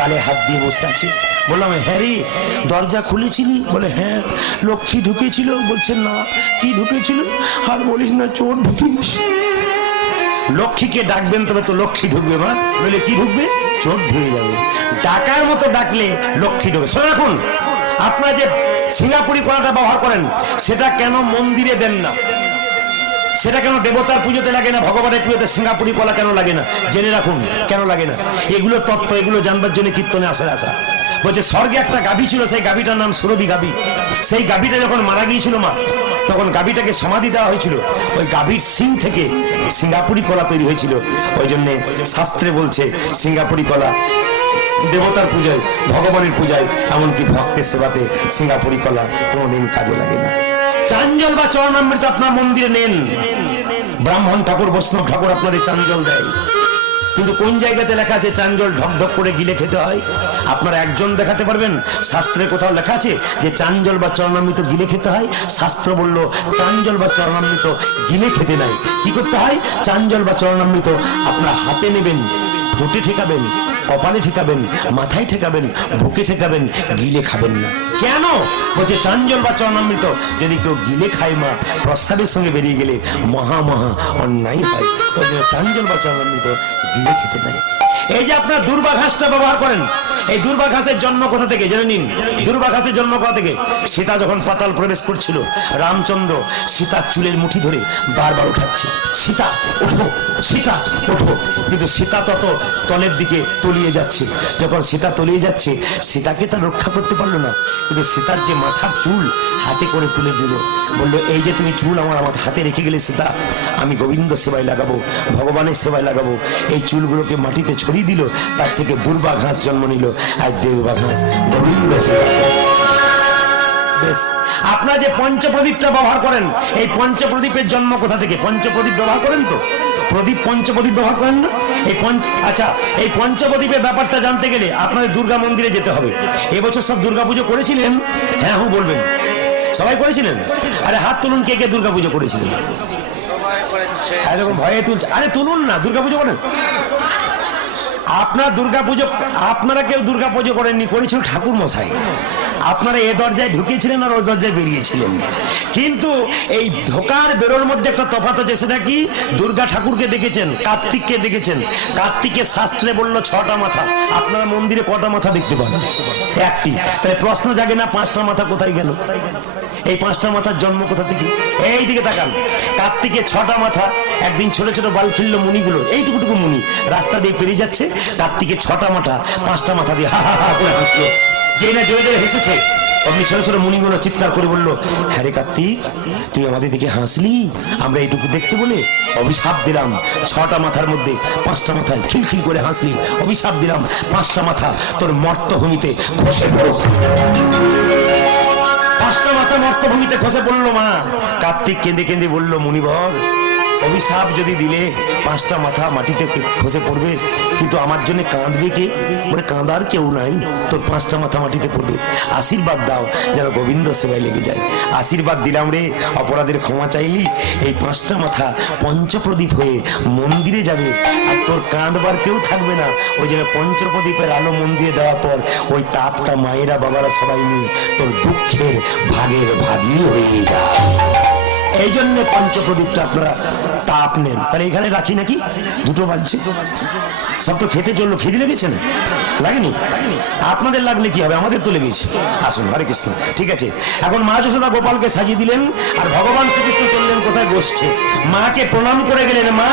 গালে হাত দিয়ে বসে আছে। বললাম হ্যাঁ রে, দরজা খুলেছিলি? বলে হ্যাঁ। লক্ষ্মী ঢুকেছিল? বলছে না। কি ঢুকেছিল? আর বলিস না, চোর ঢুকিস। লক্ষ্মীকে ডাকবেন তবে তো লক্ষ্মী ঢুকবে, মা বলে কি ঢুকবে? চোর ঢুকে যাবে। ডাকার মতো ডাকলে লক্ষ্মী ঢুকে। শোনো, এখন আপনারা যে সিঙ্গাপুরি কলাটা ব্যবহার করেন, সেটা কেন মন্দিরে দেন না? সেটা কেন দেবতার পুজোতে লাগে না? ভগবানের পুজোতে সিঙ্গাপুরি কলা কেন লাগে না? জেনে রাখুন কেন লাগে না। এগুলো তত্ত্ব, এগুলো জানবার জন্য কীর্তনে আসা। বলছে স্বর্গে একটা গাভী ছিল, সেই গাভীটার নাম সুরভি গাভী। সেই গাভীটা যখন মারা গিয়েছিল মা, তখন গাভীটাকে সমাধি দেওয়া হয়েছিল। ওই গাভীর সিং থেকে সিঙ্গাপুরি কলা তৈরি হয়েছিল। ওই জন্যে শাস্ত্রে বলছে সিঙ্গাপুরি কলা দেবতার পূজায়, ভগবানের পূজায়, এমনকি ভক্তের সেবাতে সিঙ্গাপুরি কলা কোনোদিন কাজে লাগে না। চাঞ্জল বা চরণামৃত আপনার মন্দিরে নেন, ব্রাহ্মণ ঠাকুর, বৈষ্ণব ঠাকুর আপনাদের চাঞ্জল দেয়, কিন্তু কোন জায়গাতে লেখা আছে চাঞ্জল ঢকঢক করে গিলে খেতে হয়? আপনারা একজন দেখাতে পারবেন শাস্ত্রে কোথাও লেখা আছে যে চাঞ্জল বা চরণামৃত গিলে খেতে হয়? শাস্ত্র বলল চাঞ্জল বা চরণামৃত গিলে খেতে নাই। কি করতে হয়? চাঞ্জল বা চরণামৃত আপনার হাতে নেবেন, ঠোঁটে ঠেকাবেন, কপালে ঠেকাবেন, মাথায় ঠেকাবেন, বুকে ঠেকাবেন, গিলে খাবেন না। কেন? বলছে চাঞ্জল বা চরণামৃত যদি কেউ গিলে খায় মা, প্রস্রাবের সঙ্গে বেরিয়ে গেলে মহা অন্যায় হয়। ওই জন্য চাঞ্জল বা চরণামৃত গিলে খেতে নাই। এই যে আপনার দুর্বা ঘাসটা ব্যবহার করেন, এই দুর্বা ঘাসের জন্ম কোথা থেকে জেনে নিন। দুর্বা ঘাসের জন্ম কোথা থেকে? সীতা যখন পাতাল প্রবেশ করছিল, রামচন্দ্র সীতার চুলের মুঠি ধরে বারবার উঠাচ্ছে, সীতা ওঠো, সীতা ওঠো। কিন্তু সীতা তত তলের দিকে তলিয়ে যাচ্ছে। যখন সীতা তলিয়ে যাচ্ছে, সীতাকে তা রক্ষা করতে পারলো না। কিন্তু সীতার যে মাথার চুল হাতে করে তুলে দিল, বললো এই যে তুমি চুল আমার হাতে রেখে গেলে সীতা, আমি গোবিন্দ সেবায় লাগাবো, ভগবানের সেবায় লাগাবো। এই চুলগুলোকে মাটিতে ছড়িয়ে দিল, তার থেকে দুর্বা ঘাস জন্ম নিল। আর দুর্বা ঘাস গোবিন্দ সেবা। বেশ, আপনারা যে পঞ্চপ্রদীপটা ব্যবহার করেন, এই পঞ্চপ্রদীপের জন্ম কোথা থেকে? পঞ্চপ্রদীপ ব্যবহার করেন তো? প্রদীপ পঞ্চপ্রদীপ ব্যবহার করেন না? আচ্ছা, এই পঞ্চপ্রদীপের ব্যাপারটা জানতে গেলে আপনাদের দুর্গা মন্দিরে যেতে হবে। এবছর সব দুর্গা পুজো করেছিলেন? হ্যাঁ বলবেন। সবাই করেছিলেন? আরে হাত তুলুন, কে কে দুর্গা পুজো করেছিলেন? এরকম ভয়ে তুলছে। আরে তুলুন না, দুর্গা পুজো করেন। আপনার দুর্গাপুজো, আপনারা কেউ দুর্গা পুজো করেননি, করেছিল ঠাকুর মশাই। আপনারা এ দরজায় ঢুকেছিলেন আর ওই দরজায় বেরিয়েছিলেন। কিন্তু এই ঢোকার বেরোর মধ্যে একটা তফাৎ আছে, সেটা কি? দুর্গা ঠাকুরকে দেখেছেন, কার্তিককে দেখেছেন। কার্তিকের শাস্ত্রে বলল 6টা মাথা, আপনারা মন্দিরে কটা মাথা দেখতে পান? একটি। তাহলে প্রশ্ন জাগে না, 5টা মাথা কোথায় গেল? এই 5টা মাথার জন্ম কোথা থেকে? এই দিকে তাকান, কার্তিকের 6টা মাথা। একদিন ছোট ছোট বাল ফিরল মুনিগুলো, এইটুকুটুকু মুনি রাস্তা দিয়ে পেরিয়ে যাচ্ছে, কার্তিকের 6টা মাথা, 5টা মাথা দিয়ে হা হা হা করে হাসলো। যেই না জয় জয় হেসেছে, অমনি ছোট ছোট মুনিগুলো চিৎকার করে বললো, হ্যাঁ রে কার্তিক, তুই আমাদের দিকে হাসলি, আমরা এইটুকু দেখতে বলে অভিশাপ দিলাম। 6টা মাথার মধ্যে 5টা মাথায় খিলখিল করে হাসলি, অভিশাপ দিলাম 5টা মাথা তোর মর্তভূমিতে খসে পড়ো। 5টা মাথা মর্তভূমিতে খসে পড়লো মা। কার্তিক কেঁদে কেঁদে বলল, মুনিবর, অভিশাপ যদি দিলে 5টা মাথা মাটিতে খসে পড়বে, কিন্তু আমার জন্য কাঁদবে কে? বলে কাঁদার কেউ নাই, তোর 5টা মাথা মাটিতে পড়বে। আশীর্বাদ দাও যেন গোবিন্দ সেবায় লেগে যায়। আশীর্বাদ দিলাম রে, অপরাধের ক্ষমা চাইলি, এই 5টা মাথা পঞ্চপ্রদীপ হয়ে মন্দিরে যাবে, আর তোর কাঁদবার কেউ থাকবে না। ওই জন্য পঞ্চপ্রদীপের আলো মন্দিরে দেওয়ার পর ওই তাপটা মায়েরা বাবারা সবাই নিয়ে তোর দুঃখের ভাগের ভাগই হয়ে যায়। এই জন্য পঞ্চপ্রদীপটা আপনারা তাপ নেন। তাহলে এখানে রাখি নাকি দুটো বাজছে, সব তো খেতে চললো। খিদে লেগেছে না? লাগেনি? আপনাদের লাগলে কি হবে, আমাদের তো লেগেছে। আসুন, হরে কৃষ্ণ। ঠিক আছে, এখন মা যশোদা গোপালকে সাজিয়ে দিলেন, আর ভগবান শ্রীকৃষ্ণ চললেন কোথায়? গোষ্ঠে। মাকে প্রণাম করে গেলেন, মা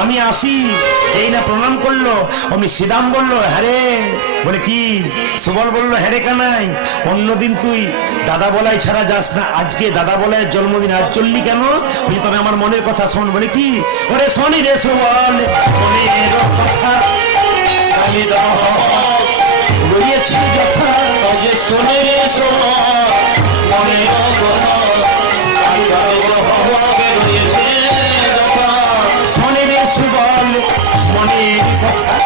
আমি আসি। যেই না প্রণাম করলো অমনি শ্রীদাম বললো, হ্যাঁ রে। বলে কি? সুবল বললো, হ্যাঁ রে কানাই, অন্যদিন তুই দাদা বলাই ছাড়া যাস না, আজকে দাদা বলাইয়ের জন্মদিন, আজ চললি কেন? বুঝি, তবে আমার মনের কথা শোন। বলে কি? ওরে শনি রে সুবল মনের কথা কালি রয়েছি যথা, যে শনি রে সুবল মনের কথা রয়েছে যথা, শনি রে সুবল মনের কথা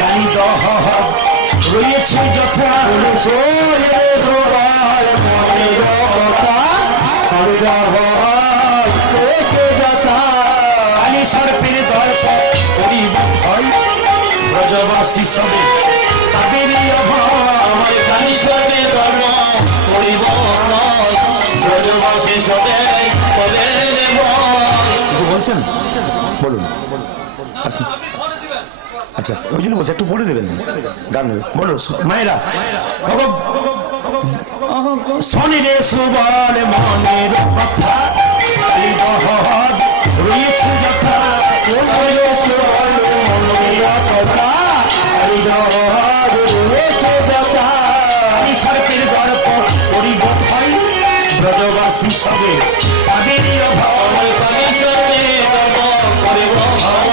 কালি দহ রয়েছে যথা, শনি রে সুবল মনের কথা কালি দহ রয়েছে যথা, কালি সর্পের দর্প করিব ভয়, ব্রজবাসী সবে তাদেরই আমার, কালি সর্পের দর্প করিব ভয়, ব্রজবাসী সবে তাদেরই ভয়। কিছু বলছেন? বলুন। আসুন। আচ্ছা, ওই জন্য বলছে একটু পড়ে দেবেন গান। বলো মায়েরা, শনি রে সুবল মনের কথা কালি দহ রয়েছে যথা, শনি রে সুবল মনের কথা কালি দহ রয়েছে যথা, কালি সর্পের গর্প করিব ভয়, ব্রজবাসী সবে তাদেরই অভাব, কালি সর্পের গর্প করিব ভয়,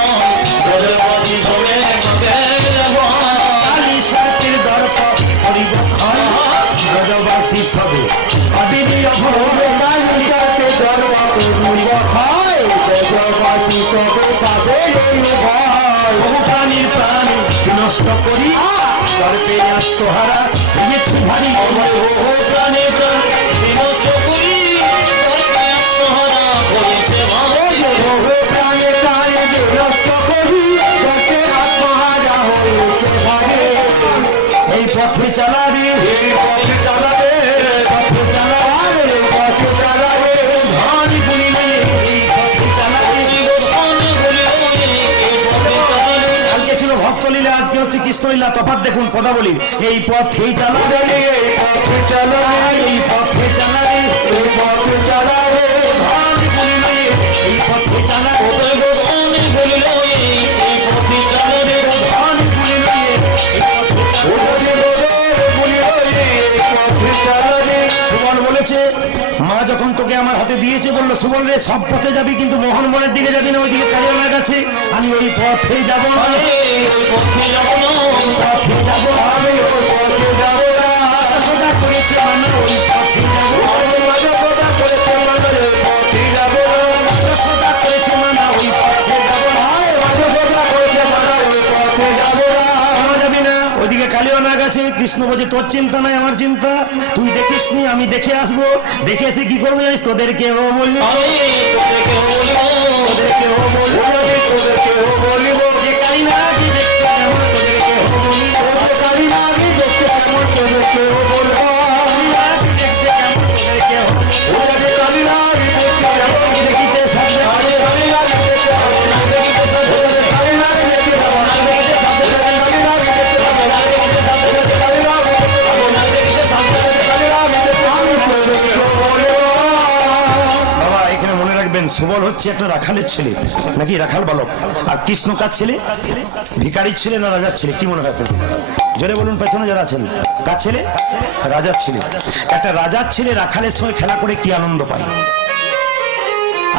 ব্রজবাসী সবে তাদেরই অভাব, কালি সর্পের গর্প করিব ভয়, ব্রজবাসী সবে তাদেরই অভাব, কালি সর্পের গর্প করিব ভয়, ব্রজবাসী সবে তাদেরই ভয়, বহু প্রাণীর প্রাণ নষ্ট করি সর্পে আত্মহারা হয়েছে ভারী, বহু প্রাণীর প্রাণ নষ্ট করি সর্পে আত্মহারা হয়েছে ভারী, বহু প্রাণীর প্রাণ নষ্ট করি সর্পে আত্মহারা হয়েছে ভারী, এই পথে চালাবে, এই পথে চালাবে, পথে চালাবে, পথে চালাবে ধান গুলিলে, এই পথে চালাবে ধান গুলিলে, এই পথে চালাবে। কালকে ছিল ভক্তলীলা, আজকে হচ্ছে কৃষ্ণলীলা। তফাৎ দেখুন পদাবলীর। এই পথেই চালাবে, এই পথে চালাবে, এই পথে চালাবে, এই পথে চালাবে ধান গুলিলে, এই পথে চালাবে ধান গুলিলে, এই পথে চালাবে ধান গুলিলে, সুবল বলেছে, মা যখন তোকে আমার হাতে দিয়েছে, বললো সুবল রে সব পথে যাবি, কিন্তু মোহনবনের দিকে যাবি না, ওইদিকে কালিয়ার কাছে। আমি ওই পথে যাব না, ওই পথে যাব না, ওই পথে যাব না, আমি ওই পথে যাব না, সোজা করেছে মানে ওই পথে যাব না, সোজা করেছে মানে ওই পথে যাব না, সোজা করেছে মানে ওই পথে যাব না, সোজা করেছে মানে ওই পথে যাব না, যাবি না। ওইদিকে কালিয়ার কাছে কৃষ্ণ বলছে, তোর চিন্তা নাই আমার চিন্তা, তুই দেখিস নি, আমি দেখে আসবো, দেখে এসে কি করবো জানিস? তোদেরকেও বলবো, তোদেরকেও বলবো, তোদেরকেও বলবো, তোদেরকেও বলবো যে কালিনাগি দেখতে কেমন, তোদেরকেও বলবো, কালিনাগি দেখতে কেমন, তোদেরকেও বলবো, কালিনাগি দেখতে কেমন, তোদেরকেও বলবো, কালিনাগি দেখতে কেমন, দেখিতে সামনে, কালিনাগি দেখতে কেমন, দেখিতে সামনে, কালিনাগি দেখতে কেমন, দেখিতে সামনে, কালিনাগি দেখতে কেমন, দেখিতে সামনে, কালিনাগি দেখতে সামনে, কালিনাগি দেখতে আমি তোদেরকেও বলবো। বাবা এখানে মনে রাখবেন, সুবল হচ্ছে একটা রাখালের ছেলে, নাকি রাখাল বালক, আর কৃষ্ণ কার ছেলে? ভিখারির ছেলে না রাজার ছেলে? কি মনে হয় আপনাদের? জোরে বলুন, পেছনে যারা আছেন, কার ছেলে? রাজার ছেলে। একটা রাজার ছেলে রাখালের সঙ্গে খেলা করে কি আনন্দ পায়?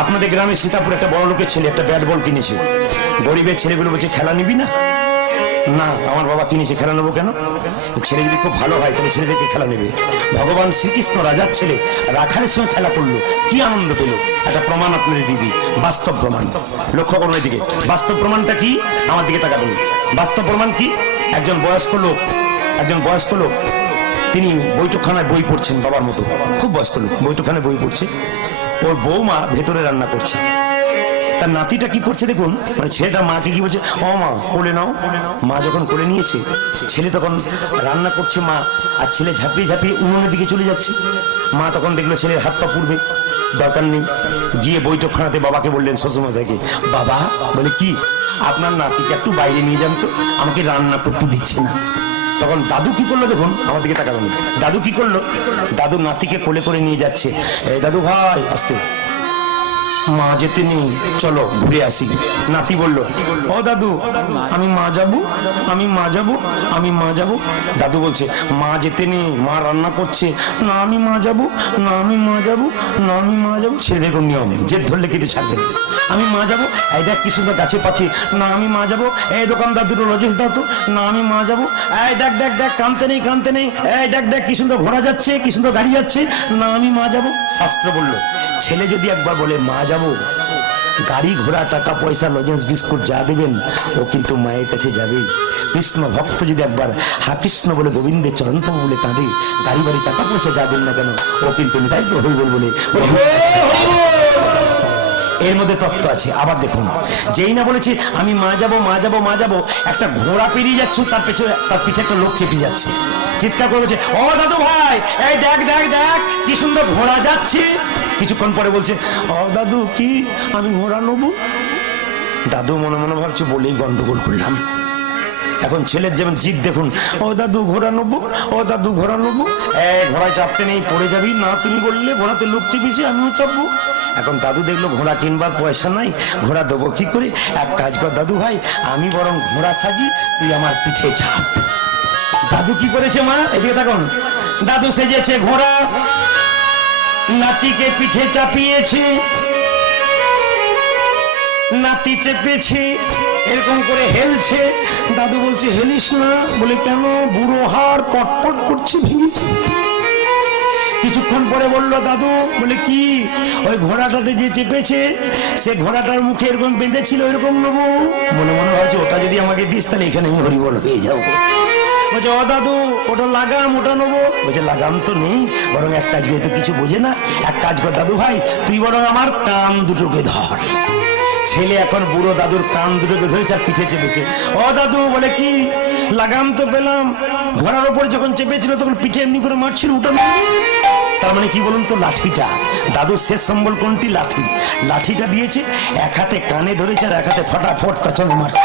আপনাদের গ্রামে সীতাপুর একটা বড় লোকের ছেলে একটা ব্যাট বল কিনেছে, গরিবের ছেলেগুলো বলছে খেলা নিবি না? না, আমার বাবা কিনেছে, খেলা নেবো কেন? ছেলে যদি খুব ভালো হয় তাহলে ছেলেদেরকে খেলা নেবে। ভগবান শ্রীকৃষ্ণ রাজার ছেলে রাখালের সঙ্গে খেলা করলো, কি আনন্দ পেল? একটা প্রমাণ আপনাদের দিদি, বাস্তব প্রমাণ। লক্ষ্য করুন এদিকে, বাস্তব প্রমাণটা কি? আমার দিকে তাকাবেন। বাস্তব প্রমাণ কি? একজন বয়স্ক লোক, তিনি বৈঠকখানায় বই পড়ছেন, বাবার মতো, খুব বয়স্ক লোক, বৈঠকখানায় বই পড়ছে। ওর বৌমা ভেতরে রান্না করছে, তার নাতিটা কি করছে দেখুন, মানে ছেলেটা মাকে কি বলছে, ও মা কোলে নাও। মা যখন কোলে নিয়েছে, ছেলে তখন রান্না করছে মা, আর ছেলে ঝাঁপিয়ে ঝাঁপিয়ে উনুনের দিকে চলে যাচ্ছে। মা তখন দেখলো ছেলের হাত পা পুড়বে, দরকার নেই, গিয়ে বৈঠকখানাতে বাবাকে বললেন, শ্বশুরমশাইকে, বাবা বলে কি, আপনার নাতিকে একটু বাইরে নিয়ে যান তো, আমাকে রান্না করতে দিচ্ছে না। তখন দাদু কি করলো দেখুন, আমার দিকে তাকাবেন, দাদু কি করলো, দাদু নাতিকে কোলে করে নিয়ে যাচ্ছে। এই দাদু ভাই আসতে, মা যেতে নেই, চলো ঘুরে আসি। নাতি বলল, ও দাদু আমি মা যাবো, আমি মা যাবো, আমি মা যাবো। দাদু বলছে, মা যেতে নেই, মা রান্না করছে, না আমি মা যাবো, না আমি মা যাবো, না আমি মা যাবো। ছেলে দেখুন নিয়ম, জেদ ধরলে কিন্তু ছাড়বে না। আমি মা যাবো, এই দেখ কি সুন্দর গাছে পাখি, না আমি মা যাবো। এই দোকানদার দুটো রজেশ দাও তো, না আমি মা যাবো। এই দেখ দেখ দেখ কানতে নেই, কানতে নেই, এই দেখ দেখ কি সুন্দর ঘোড়া যাচ্ছে, কি সুন্দর গাড়ি যাচ্ছে, না আমি মা যাবো। শাস্ত্র বললো, ছেলে যদি একবার বলে মা যাবো, গাড়ি ঘোড়া টাকা পয়সা লজেন্স বিস্কুট যা দেবেন ও কিন্তু মায়ের কাছে যাবে। কৃষ্ণ ভক্ত যদি একবার হা কৃষ্ণ বলে গোবিন্দের চরণতম বলে কাঁদে, গাড়ি বাড়ি টাকা পয়সা যা দেন না কেন ও কিন্তু নিতাই হরিবল বলে। এর মধ্যে তত্ত্ব আছে। আবার দেখুন, যেই না বলেছে আমি মা যাবো, মা যাবো, মা যাবো, একটা ঘোড়া পেরিয়ে যাচ্ছে, তার পেছনে তার পিঠে একটা লোক চেপে যাচ্ছে, চিৎকার করে বলছে, ও দাদু ভাই এই দেখ দেখ দেখ কি সুন্দর ঘোড়া যাচ্ছে। কিছুক্ষণ পরে বলছে, ও দাদু কি আমি ঘোড়া নেবো। দাদু মনে মনে ভাবছে বলেই গন্ডগোল করলাম। এখন ছেলের যেমন জিদ দেখুন, ও দাদু ঘোড়া নেবো, ও দাদু ঘোড়া নেবো। ঘোড়ায় চাপতে নেই, পড়ে যাবি না, তুমি বললে ঘোড়াতে লোক চেপেছে আমিও চাপবো। এখন দাদু দেখলো ঘোড়া কিনবার পয়সা নাই, ঘোড়া দেবো কি করে, এক কাজ কর দাদু ভাই, আমি বরং ঘোড়া সাজি, তুই আমার পিঠে চাপ। দাদু কি করেছে মা, এদিকে দেখুন, দাদু সেজেছে ঘোড়া, নাতিকে পিঠে চাপিয়েছে, নাতি চেপেছে, এরকম করে হেলছে। দাদু বলছে হেলিস না, বলে কেন, বুড়ো হাড় পটপট করছে, ভেঙেছে। কিছুক্ষণ পরে বললো দাদু, বলে কি, ওই ঘোড়াটাতে যে চেপেছে সে ঘোড়াটার মুখে এরকম বেঁধেছিল, এরকম নেবো। মনে মনে ভাবছে ওটা যদি আমাকে দিস তাহলে এখানে আমি হরিবল হয়ে যাবো। বলছে ও দাদু ওটা লাগাম, ওটা নেবো। বলছে লাগাম তো নেই, বরং এক কাজ করে, তো কিছু বোঝে না, এক কাজ কর দাদু ভাই, তুই বরং আমার কান দুটোকে ধর। ছেলে এখন বুড়ো দাদুর কান দুটোকে ধরেছে আর পিঠে চেপেছে। ও দাদু বলে কি, লাগাম তো পেলাম, ঘোড়ার ওপরে যখন চেপেছিল তখন পিঠে এমনি করে মারছিল, উঠে। তার মানে কি বলুন তো, লাঠিটা, দাদুর শেষ সম্বল কোনটি, লাঠি। লাঠিটা দিয়েছে, এক হাতে কানে ধরেছে আর এক হাতে ফটাফট পেছনে মারছে।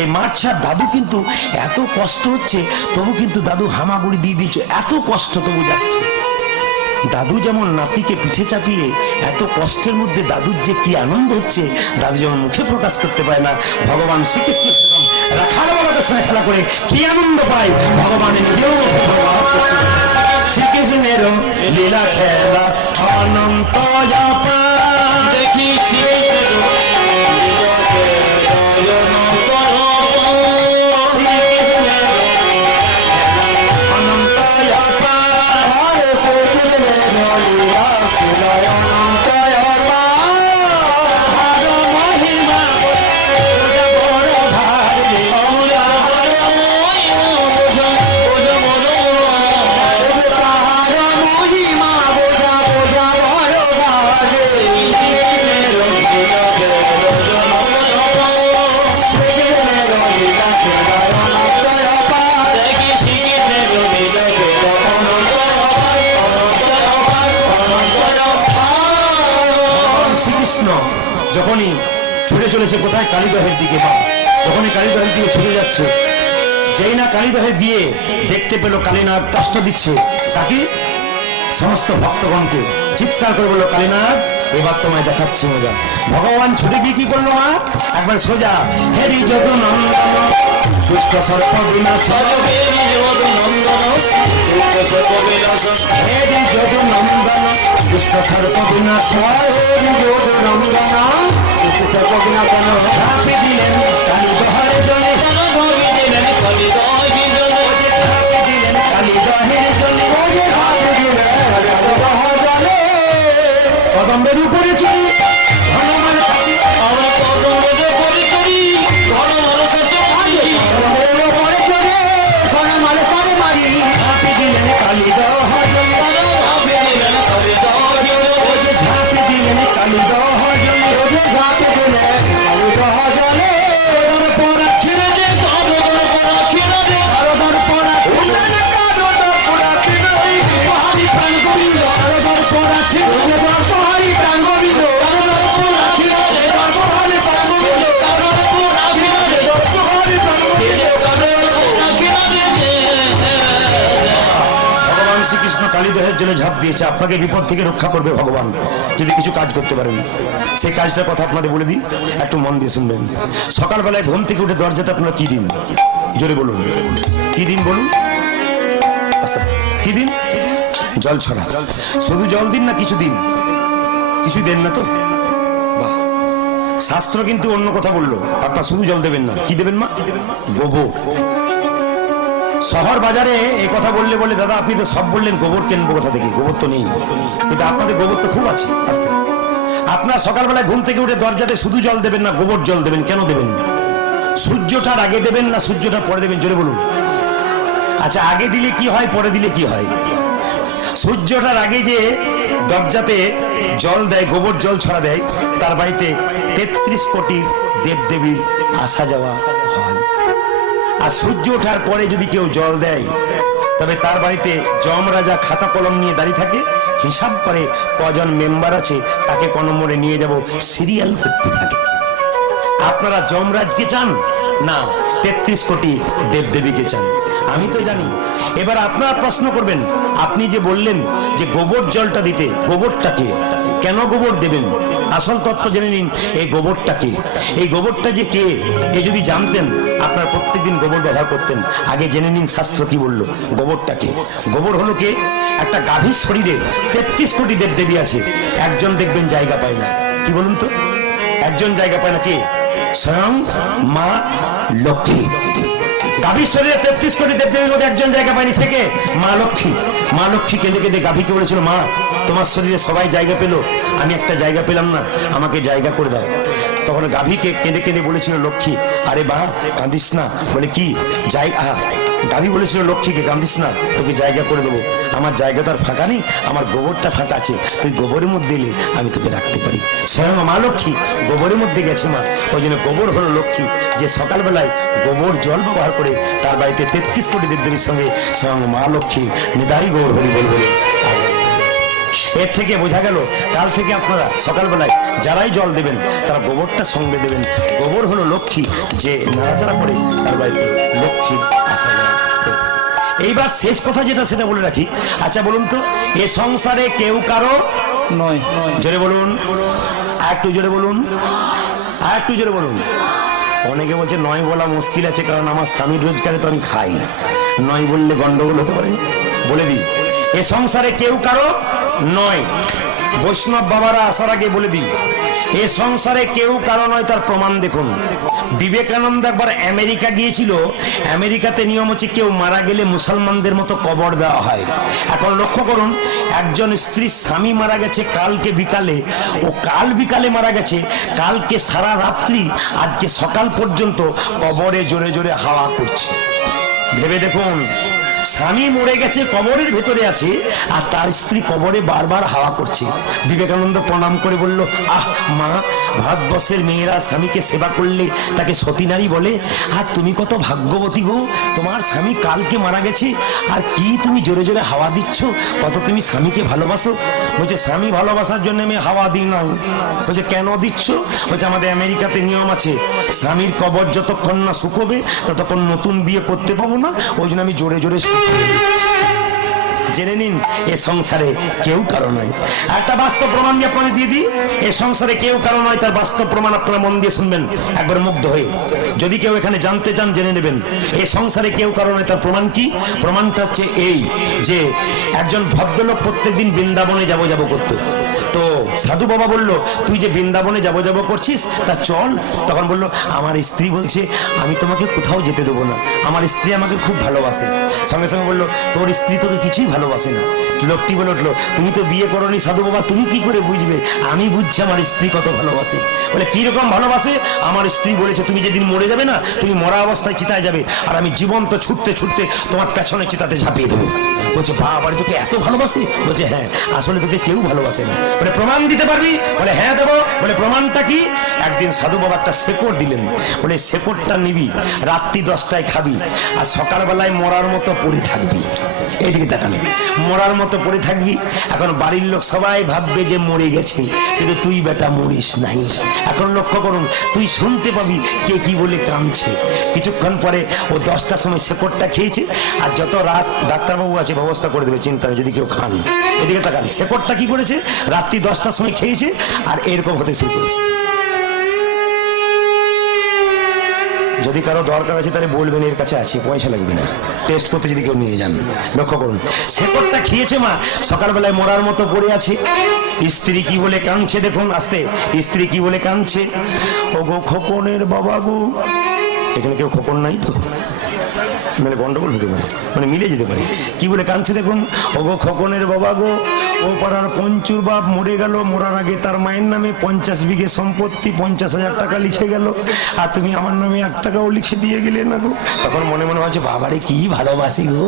এই মারছে, দাদু কিন্তু এত কষ্ট হচ্ছে, তবু কিন্তু দাদু হামাগুড়ি দিয়ে দিয়েছে, এত কষ্ট তবু যাচ্ছে। দাদু যেমন নাতিকে পিঠে চাপিয়ে এত কষ্টের মধ্যে দাদুর যে কি আনন্দ হচ্ছে, দাদু যেমন মুখে প্রকাশ করতে পারে না, ভগবান শ্রীকৃষ্ণ রাখার বাবাদের সঙ্গে খেলা করে কি আনন্দ পায়, ভগবানের নিজেও মুখে প্রকাশ করতে পারে। শ্রীকৃষ্ণের লীলা খেলা অনন্ত দেখি, যখনই ছুটে চলেছে কোথায়, কালীদহের দিকে, বা যখনই কালীদহের দিকে ছুটে যাচ্ছে, যেই না কালীদহে গিয়ে দেখতে পেল কালীনাথ কষ্ট দিচ্ছে তাকে, সমস্ত ভক্তগণকে চিৎকার করে বললো, কালীনাথ এবার তোমায় দেখাচ্ছি মজা। ভগবান ছুটে গিয়ে কি করলো মা, একবার সোজা, হেরি যদু নন্দন দুষ্ট সর্প বিনাশ, হেরি যদু নন্দন দুষ্ট সর্প বিনাশ, হেরি যদু নন্দন দুষ্ট সর্প বিনাশ, হেরি যদু নন্দন দুষ্ট সর্প বিনাশ, ঝাঁপি দিলেন কালীদহের জলে, ঝাঁপি দিলেন কালীদহের জলে, ঝাঁপি দিলেন কালীদহের জলে, ঝাঁপি দিলেন কালীদহের জলে, কদম্বের উপরে চড়ি ঘনমাল সাথে, আমার কদম্বের উপরে চড়ি ঘনমাল সাথে মারি, কদম্বের উপরে চড়ি ঘনমাল সাথে মারি, ঝাঁপি দিলেন কালীদহের জলে, ঝাঁপি দিলেন কালীদহের জলে, ঝাঁপি দিলেন কালীদহের জলে, ঝাঁপি দিলেন দেহের জন্য ঝাঁপ দিয়েছে, আপনাকে বিপদ থেকে রক্ষা করবে ভগবান যদি কিছু কাজ করতে পারেন। সেই কাজটার কথা আপনাদের বলে দিই, একটু মন দিয়ে শুনবেন। সকালবেলায় ঘুম থেকে উঠে দরজাতে আপনারা কি দিন? জোরে বলুন, কি দিন বলুন, আস্তে আস্তে। কি দিন? জল ছড়া। শুধু জল দিন না কিছু দিন? কিছু দেন না তো? বাহ, শাস্ত্র কিন্তু অন্য কথা বললো, আপনার শুধু জল দেবেন না। কি দেবেন মা? গোবর। শহর বাজারে এই কথা বললে বলে দাদা আপনি তো সব বললেন, গোবর কিনবো কোথা থেকে? গোবর তো নেই, কিন্তু আপনাদের গোবর তো খুব আছে। আস্তে, আপনার সকালবেলায় ঘুম থেকে উঠে দরজাতে শুধু জল দেবেন না, গোবর জল দেবেন। কেন দেবেন? সূর্যটার আগে দেবেন না সূর্যটার পরে দেবেন? জোরে বলুন। আচ্ছা, আগে দিলে কি হয়, পরে দিলে কি হয়? সূর্যটার আগে যে দরজাতে জল দেয়, গোবর জল ছড়া দেয়, তার বাড়িতে 33 কোটি দেবদেবীর আসা যাওয়া হয়। আর সূর্য ওঠার পরে যদি কেউ জল দেয়, তবে তার বাড়িতে যমরাজা খাতা কলম নিয়ে দাঁড়িয়ে থাকে, হিসাব করে কজন মেম্বার আছে, তাকে কোন নম্বরে নিয়ে যাব, সিরিয়াল করতে থাকে। আপনারা যমরাজকে চান না 33 কোটি দেবদেবীকে চান? আমি তো জানি। এবার আপনারা প্রশ্ন করবেন, আপনি যে বললেন যে গোবর জলটা দিতে, গোবরটাকে কেন গোবর দেবেন? আসল তত্ত্ব জেনে নিন। এই গোবরটাকে, এই গোবরটা যে কে, এ যদি জানতেন আপনারা প্রত্যেকদিন গোবর ব্যবহার করতেন। আগে জেনে নিন শাস্ত্র কি বলল। গোবরটাকে, গোবর হলো কে? একটা গাভীর শরীরে 33 কোটি দেবদেবী আছে, একজন দেখবেন জায়গা পায় না। কি বলুন তো? একজন জায়গা পায় না। কে? স্বয়ং মা লক্ষ্মী। গাভীর শরীরে 33 কোটি দেবদেবীর মধ্যে একজন জায়গা পায়নি, সে কে? মা লক্ষ্মী। মা লক্ষ্মী কেঁদে কেঁদে গাভীকে বলেছিল, মা তোমার শরীরে সবাই জায়গা পেল, আমি একটা জায়গা পেলাম না, আমাকে জায়গা করে দাও। তখন গাভীকে কেঁদে কেঁদে বলেছিল লক্ষ্মী, আরে বা কাঁদিস না। বলে কি জায়গা? গাভী বলেছিল লক্ষ্মীকে, কাঁদিস না, তোকে জায়গা করে দেবো। আমার জায়গা তো আর ফাঁকা নেই, আমার গোবরটা ফাঁকা আছে, তুই গোবরের মধ্যে এলে আমি তোকে রাখতে পারি। স্বয়ং মা লক্ষ্মী গোবরের মধ্যে গেছে মা। ওই জন্য গোবর হলো লক্ষ্মী, যে সকালবেলায় গোবর জল ব্যবহার করে তার বাড়িতে 33 কোটি দেবদেবীর সঙ্গে স্বয়ং মা লক্ষ্মী নিদায়ী গৌর হরি বল বলে। এর থেকে বোঝা গেল, কাল থেকে আপনারা সকালবেলায় যারাই জল দেবেন তারা গোবরটা সঙ্গে দেবেন। গোবর হলো লক্ষ্মী, যে নাড়াচাড়া করে তার বাড়িতে লক্ষ্মীর আসা যাওয়া। এইবার শেষ কথা যেটা সেটা বলে রাখি। আচ্ছা বলুন তো, এ সংসারে কেউ কারো নয়। জোরে বলুন, আর একটু জোরে বলুন, আর একটু জোরে বলুন। অনেকে বলছে নয় বলা মুশকিল আছে, কারণ আমার স্বামীর রোজগারে তো আমি খাই, নয় বললে গন্ডগোল হতে পারে। বলে দিই, এ সংসারে কেউ কারো নয়। বৈষ্ণব বাবারা আসার আগে বলে দিই, এ সংসারে কেউ কারো নয়, তার প্রমাণ দেখুন। বিবেকানন্দ একবার আমেরিকা গিয়েছিল। আমেরিকাতে নিয়ম হচ্ছে কেউ মারা গেলে মুসলমানদের মতো কবর দেওয়া হয়। এখন লক্ষ্য করুন, একজন স্ত্রীর স্বামী মারা গেছে কালকে বিকালে, ও কাল বিকালে মারা গেছে, কালকে সারা রাত্রি আজকে সকাল পর্যন্ত কবরে জোরে জোরে হাওয়া করছে। ভেবে দেখুন, স্বামী মরে গেছে, কবরের ভেতরে আছে, আর তার স্ত্রী কবরে বারবার হাওয়া করছে। বিবেকানন্দ প্রণাম করে বলল, আহ মা, ভারতবর্ষের মেয়েরা স্বামীকে সেবা করলে তাকে সতী নারী বলে, আর তুমি কত ভাগ্যবতী গো, তোমার স্বামী কালকে মারা গেছে, আর কি তুমি জোরে জোরে হাওয়া দিচ্ছ, কত তুমি স্বামীকে ভালোবাসো। বলছে, স্বামী ভালোবাসার জন্য আমি হাওয়া দিই না। বলছে, কেন দিচ্ছ? বলছে, আমাদের আমেরিকাতে নিয়ম আছে, স্বামীর কবর যতক্ষণ না শুকোবে ততক্ষণ নতুন বিয়ে করতে পাবো না, ওই জন্য আমি জোরে জোরে। জেনে নিন, এ সংসারে কেউ কারো নয়। একটা বাস্তব প্রমাণ দিয়ে আপনাদের দিয়ে দিই, এ সংসারে কেউ কারো নয়, তার বাস্তব প্রমাণ আপনারা মন দিয়ে শুনবেন একবার মুগ্ধ হয়ে। যদি কেউ এখানে জানতে চান জেনে নেবেন, এ সংসারে কেউ কারো নয়, তার প্রমাণ কি? প্রমাণটা হচ্ছে এই যে একজন ভদ্রলোক প্রত্যেকদিন বৃন্দাবনে যাব যাব করত। তো সাধু বাবা বলল, তুই যে বৃন্দাবনে যাব যাব করছিস, তা চল। তখন বলল, আমার স্ত্রী বলছে আমি তোমাকে কোথাও যেতে দেবো না, আমার স্ত্রী আমাকে খুব ভালোবাসে। সঙ্গে সঙ্গে বলল, তোর স্ত্রী তোকে কিছুই ভালোবাসে না। লোকটি বলে উঠলো, তুমি তো বিয়ে করোনি সাধু বাবা, তুমি কি করে বুঝবে? আমি বুঝছি আমার স্ত্রী কত ভালোবাসে। বলে, কিরকম ভালোবাসে? আমার স্ত্রী বলেছে তুমি যেদিন মরে যাবে না, তুমি মরা অবস্থায় চিতায় যাবে, আর আমি জীবন্ত ছুটতে ছুটতে তোমার পেছনে চিতাতে ঝাঁপিয়ে দেবো। বলছে, বাবা তোকে এত ভালোবাসে? বলছে, হ্যাঁ, আসলে তোকে কেউ ভালোবাসে না। বলে, প্রমাণ দিতে পারবি? বলে, হ্যাঁ দেবো। বলে, প্রমাণটা কি? একদিন সাধু বাবা একটা শেকড় দিলেন। বলে, শেকড়টা নিবি, রাত্রি 10টায় খাবি, আর সকালবেলায় মরার মতো পড়ে থাকবি। এইদিকে তাকান, মরার মতো পড়ে থাকবি। এখন বাড়ির লোক সবাই ভাববে যে মরে গেছে, কিন্তু তুই বেটা মরিস নাই। এখন লক্ষ্য করুন, তুই শুনতে পাবি কে কি বলে কাঁদছে। কিছুক্ষণ পরে ও 10টার সময় শেকড়টা খেয়েছে, আর যত রাত ডাক্তারবাবু আছে ব্যবস্থা করে দেবে, চিন্তা নেই যদি কেউ খান। এদিকে তাকান, শেকড়টা কি করেছে, রাত্রি 10টার সময় খেয়েছে আর এরকম হতে শুরু করেছে। যদি কারো দরকার আছে তাহলে বলবেন, এর কাছে আছে, পয়সা লাগবে না, টেস্ট করতে যদি কেউ নিয়ে যান। লক্ষ্য করুন, শেকড়টা খেয়েছে মা, সকালবেলায় মরার মতো পড়ে আছে। স্ত্রী কি বলে কাঁদছে দেখুন, আসতে, স্ত্রী কি বলে কাঁদছে, ও গো খোকনের বাবা গো। এখানে কেউ খোকন নাই তো, মানে গন্ডগোল হতে পারে, মানে মিলে যেতে পারে। কি বলে কাঁদছে দেখুন, ও গো খোকনের বাবা গো, ও পাড়ার পঞ্চুর বাপ মরে গেল, মরার আগে তার মায়ের নামে 50 বিঘে সম্পত্তি 50,000 টাকা লিখে গেল, আর তুমি আমার নামে 1 টাকাও লিখে দিয়ে গেলে না গো। তখন মনে মনে ভাবছে, বাবারে কি ভালোবাসি গো।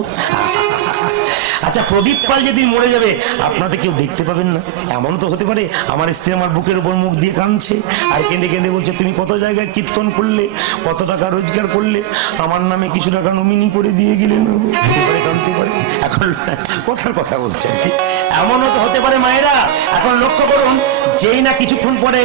আচ্ছা, প্রদীপ পাল যেদিন মরে যাবে আপনাদের কেউ দেখতে পাবেন না, এমন তো হতে পারে আমার স্ত্রী আমার বুকের উপর মুখ দিয়ে কাঁদছে আর কেঁদে কেঁদে বলছে, তুমি কত জায়গায় কীর্তন করলে, কত টাকা রোজগার করলে, আমার নামে কিছু টাকা নমিনি করে দিয়ে গেলে না গো। হতে পারে, কাঁদতে পারে। এখন কথার কথা বলছে আর কি, এমনও তো হতে পারে মায়েরা। এখন লক্ষ্য করুন, যেই না কিছুক্ষণ পরে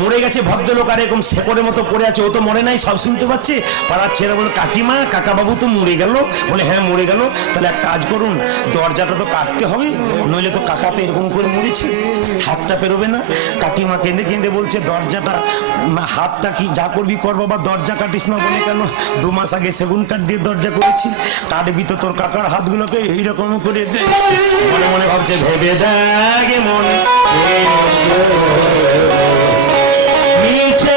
মরে গেছে ভদ্রলোক, আর এরকম শেকড়ের মতো পড়ে আছে, ও তো মরে নাই, সব শুনতে পাচ্ছে। পাড়ার ছেলে বলে, কাকিমা কাকাবাবু তো মরে গেল। বলে, হ্যাঁ মরে গেল, তাহলে এক কাজ করুন, দরজাটা তো কাটতে হবে, নইলে তো কাকা তো এরকম করে মরেছে, হাতটা পেরোবে না। কাকিমা কেঁদে কেঁদে বলছে, দরজাটা হাতটা কি যা করবি কর বাবা, দরজা কাটিস না। বলে, কেন? 2 মাস আগে সেগুন কাঠ দিয়ে দরজা করেছি, কাটবি তো তোর কাকার হাতগুলোকে এইরকম করে দে। মনে মনে ভাবছে, ভেবে দেখ মনে নিচে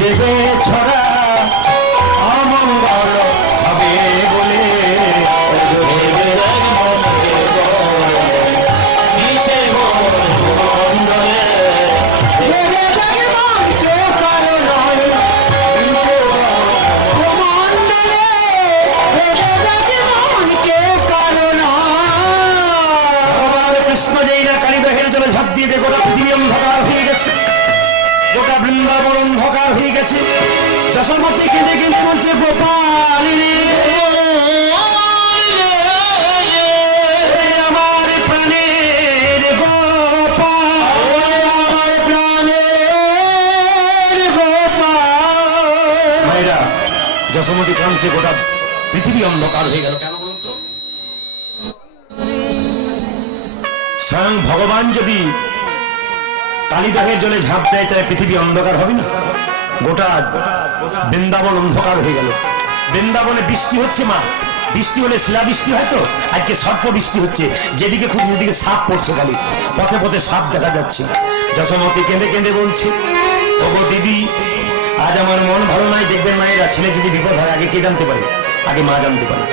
দেবে ছড়া অমঙ্গল হবে বলে, কৃষ্ণ যেই না কালিদাহের জন্য ঝাঁপ দিয়ে যে গোটা পৃথিবী অন্ধকার হয়ে গেছে, গোটা বৃন্দাবন অন্ধকার হয়ে গেছে। যশোমতী কেঁদে কেঁদে বলছে, গোপাল আমার প্রাণের গোপাল, আমার প্রাণের গোপাল। ভাইরা, যশোমতী কাঁদছে, গোটা পৃথিবী অন্ধকার হয়ে গেল। কেন বলুন তো? স্বয়ং ভগবান যদি কালিদাহের জলে ঝাঁপ দেয় তাহলে পৃথিবী অন্ধকার হবে না? গোটা বৃন্দাবন অন্ধকার হয়ে গেল। বৃন্দাবনে বৃষ্টি হচ্ছে মা, বৃষ্টি হলে শিলাবৃষ্টি হয় তো, আজকে সর্প বৃষ্টি হচ্ছে, যেদিকে খুশি সেদিকে সাপ পড়ছে, খালি পথে পথে সাপ দেখা যাচ্ছে। যশোমতি কেঁদে কেঁদে বলছে, ওগো দিদি, আজ আমার মন ভালো নাই। দেখবেন মায়েরা, ছেলে যদি বিপদ হয় আগে কে জানতে পারে? আগে মা জানতে পারে।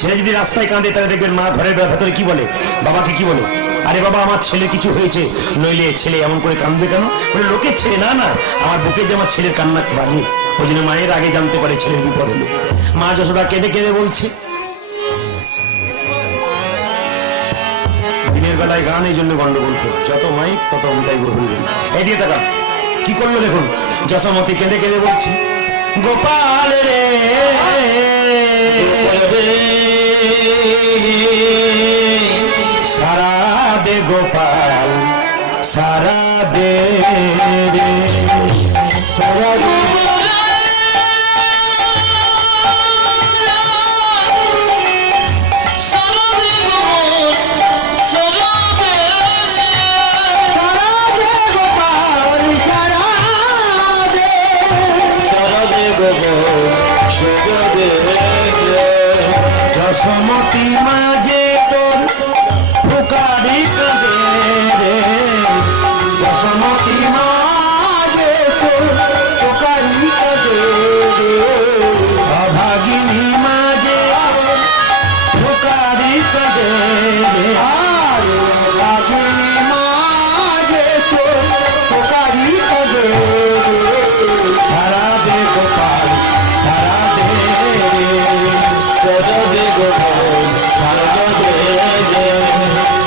ছেলে যদি রাস্তায় কাঁদে তাহলে দেখবেন মা ঘরের ভেতরে কি বলে, বাবাকে কি বলে, আরে বাবা আমার ছেলে কিছু হয়েছে, নইলে ছেলে এমন করে কাঁদবে কেন? বলে লোকের ছেলে না, না আমার বুকে যে আমার ছেলের কান্না বাজে, ওই জন্য মায়ের আগে জানতে পারে ছেলের বিপদ হলে। মা যশোদা কেঁদে কেঁদে বলছে, দিনের বেলায় গান এই জন্য গন্ডগোল হোক, যত মাইক তত অমিতাই গ্রহণ। এই দিয়ে টাকা কি করলো দেখুন। যশোমতি কেঁদে কেঁদে বলছে, গোপাল রে সারা দে গোপাল, সারা দে রে, সারা দে। যশোমতি মাঝে তোর ফুকারি কাঁদে রে, যশোমতি মাঝে তোর ফুকারি কাঁদে রে, অভাগিনী মাঝে ফুকারি কাঁদে রে, অভাগিনী মাঝে তোর ফুকারি কাঁদে রে, সারা দে গোপাল, সারা দে রে, সারা দে গোপাল, সারা দে রে,